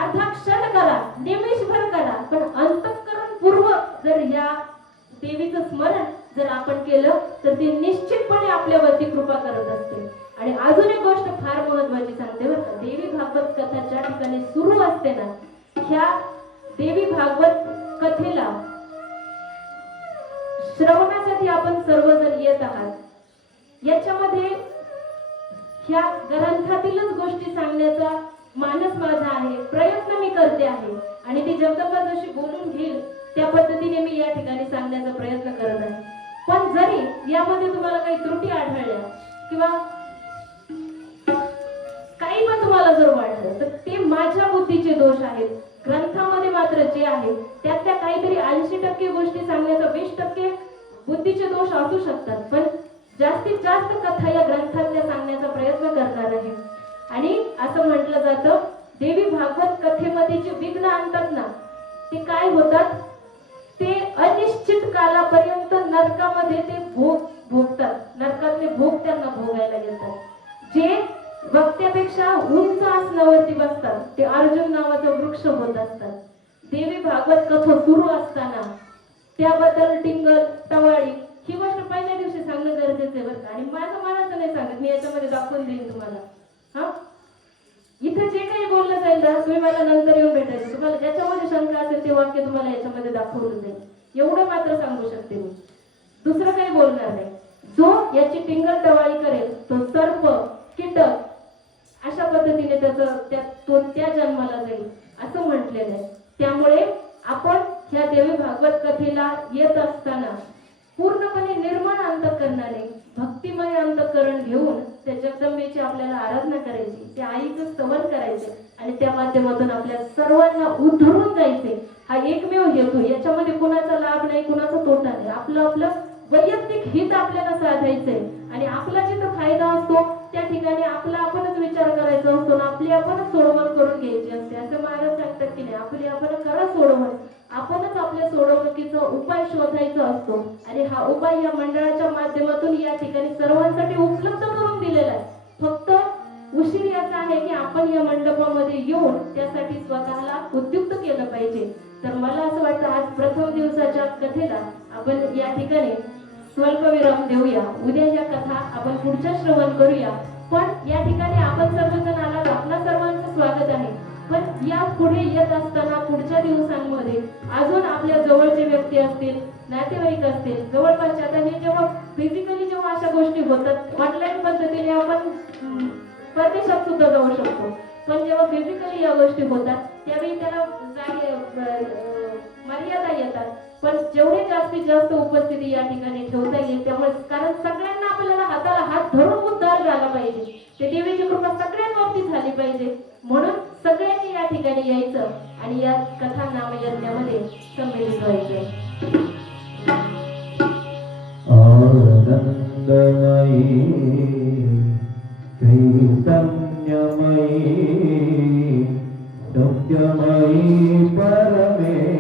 अर्धा क्षण करा, निमेषभर करा, पण अंतःकरणपूर्वक जर या देवीचं स्मरण जर आपण केलं तर ती निश्चितपणे आपल्यावरती कृपा करत असते. आणि अजून एक गोष्ट फार महत्वाची सांगते बरं का, देवी भागवत कथा ज्या ठिकाणी सुरू असते ना, ह्या देवी भागवत कथेला श्रवणासाठी आपण सर्वजण येत आहात. याच्यामध्ये ह्या ग्रंथातीलच गोष्टी सांगण्याचा मानस माझा आहे, प्रयत्न मी करते आहे आणि ती जगदंबा जशी बोलून घेईल त्या पद्धतीने मी या ठिकाणी सांगण्याचा प्रयत्न करत आहे. पण जरी यामध्ये तुम्हाला काही त्रुटी आढळल्या किंवा काही पण तुम्हाला जर वाटलं तर ते माझ्या बुद्धीचे दोष आहेत. ग्रंथामध्ये मात्र जे आहे त्यातल्या काहीतरी 80% गोष्टी सांगण्याचा 20% बुद्धीचे दोष असू शकतात, पण जास्तीत जास्त कथा या ग्रंथातल्या सांगण्याचा प्रयत्न करणार आहे. आणि असं म्हटलं जातं, देवी भागवत कथेमध्ये जे विघ्न आणतात ना ते काय होतात, ते अनिश्चित कालापर्यंत नरकामध्ये ते भोगतात, नरकातले भोग त्यांना भोगायला येतात. जे वक्त्यापेक्षा उंच आसनावरती बसतात ते अर्जुन नावाचं वृक्ष होत असतात. देवी भागवत कथा सुरू असताना त्याबद्दल टिंगल टवाळी ही गोष्ट पहिल्या दिवशी सांगणं गरजेचं आहे बरं का. आणि माझं मनाचं नाही सांगत, मी याच्यामध्ये दाखवून देईन तुम्हाला. हा, इथं जे काही बोललं जाईल ना तुम्ही मला नंतर येऊन भेटायचं, तुम्हाला ज्याच्यामध्ये शंका असेल ते वाक्य तुम्हाला याच्यामध्ये दाखवलं जाईल, एवढं मात्र सांगू शकते मी, दुसरं काही बोलणार नाही. जो याची टिंगल टवाळी करेल तो सर्प कीटक अशा पद्धतीने तो त्या जन्माला जाईल असं म्हटलेलं आहे. त्यामुळे आपण ह्या देवी भागवत कथेला येत असताना पूर्णपणे निर्मळ अंतःकरणाने भक्तिमय अंतःकरण घेऊन त्या जगदंबेची आपल्याला आराधना करायची, त्या आईचं स्तवन करायचे आणि त्या माध्यमातून आपल्या सर्वांना उद्धरून जायचे. हा एकमेव हेतू, याच्यामध्ये कुणाचा लाभ नाही, कुणाचा तोटा नाही, आपलं वैयक्तिक हित आपल्याला साधायचंय. आणि आपला जिथं फायदा असतो त्या ठिकाणी आपणच विचार करायचा असतो ना, आपली आपणच सोडवण करून घ्यायची असते. असं महाराज सांगतात की नाही, आपली आपण करा सोडवण, आपणच आपल्या सोडवणुकीचा उपाय शोधायचा असतो. आणि हा उपाय या मंडळाच्या माध्यमातून या ठिकाणी सर्वांसाठी उपलब्ध करून दिलेला आहे. फक्त उशीर याचा आहे की आपण या मंडपामध्ये येऊन त्यासाठी स्वतःला उद्युक्त केलं पाहिजे. तर मला असं वाटतं आज प्रथम दिवसाच्या कथेला आपण या ठिकाणी स्वल्पविराम देऊया. उद्या या कथा आपण पुढच्या श्रवण करूया. पण या ठिकाणी आपण सर्वजण आलात, आपल्या सर्वांचं स्वागत आहे. पण या पुढे येत असताना पुढच्या दिवसांमध्ये अजून आपल्या जवळचे व्यक्ती असतील, नातेवाईक असतील, जवळपासच्या, आता हे जेव्हा फिजिकली जेव्हा अशा गोष्टी होतात ऑनलाईन पद्धतीने आपण परदेशात सुद्धा जाऊ शकतो, पण जेव्हा फिजिकली या गोष्टी होतात त्यावेळी त्याला मर्यादा येतात. पण जेवढे जास्तीत जास्त उपस्थिती या ठिकाणी ठेवता येईल त्यामुळे, कारण सगळ्यांना आपल्याला हाताला हात धरून उद्धार झाला पाहिजे, ते देवीची कृपा सगळ्यांवरती झाली पाहिजे. म्हणून सगळ्यांनी या ठिकाणी यायचं आणि या कथा नामयज्ञामध्ये संमिलित व्हायचे. आनंदमयी चैतन्यमयी सत्यमयी परमेश्वरी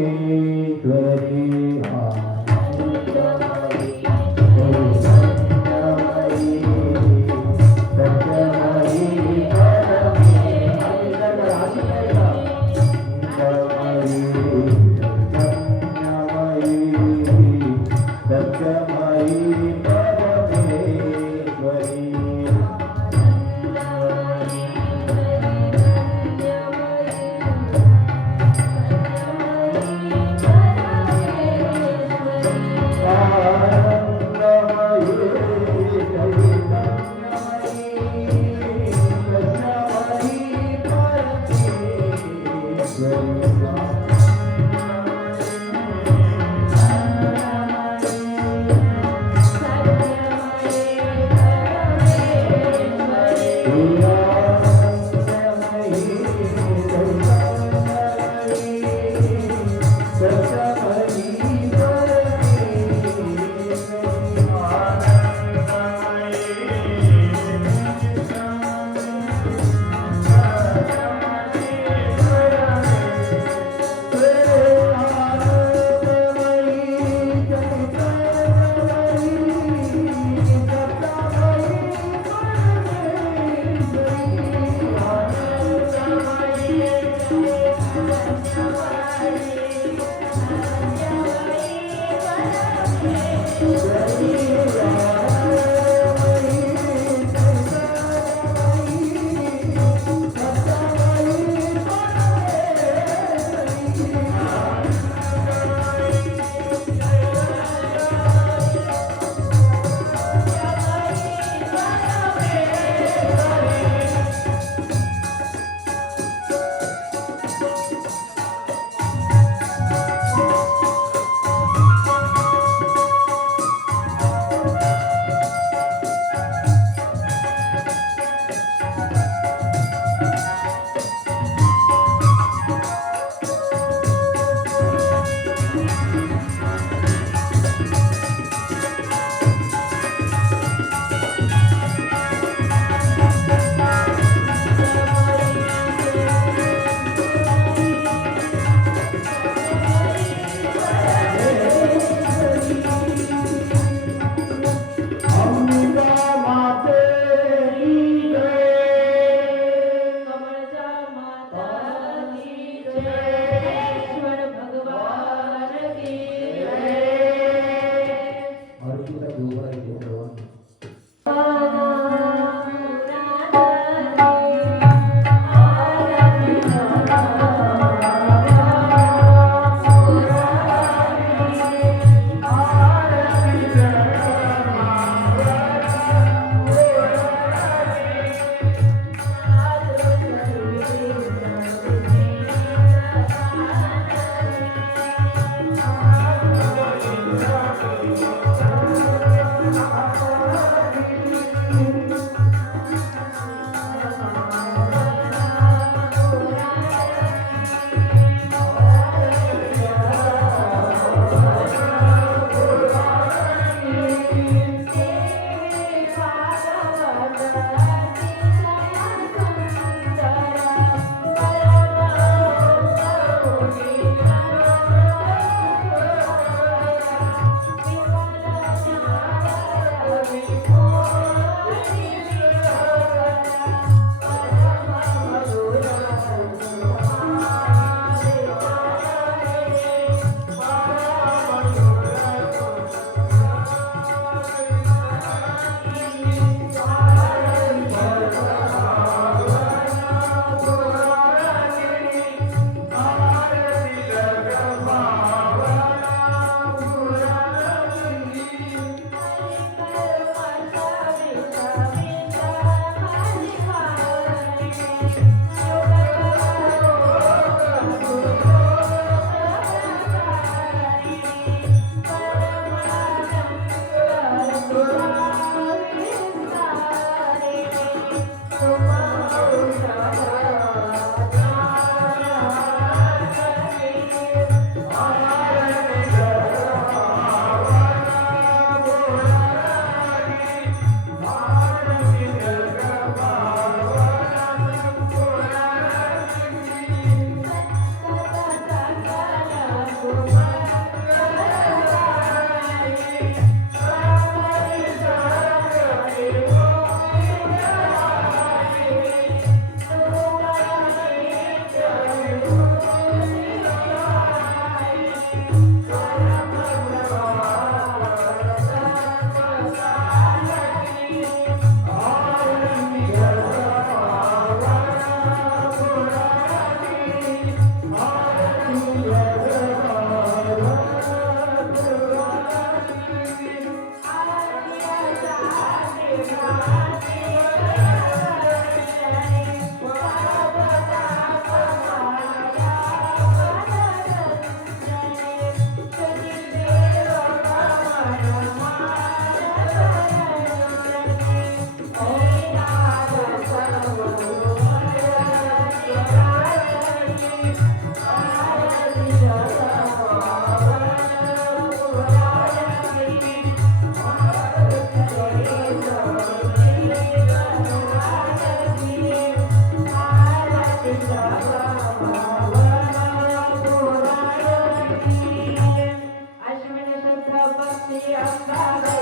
अंगाला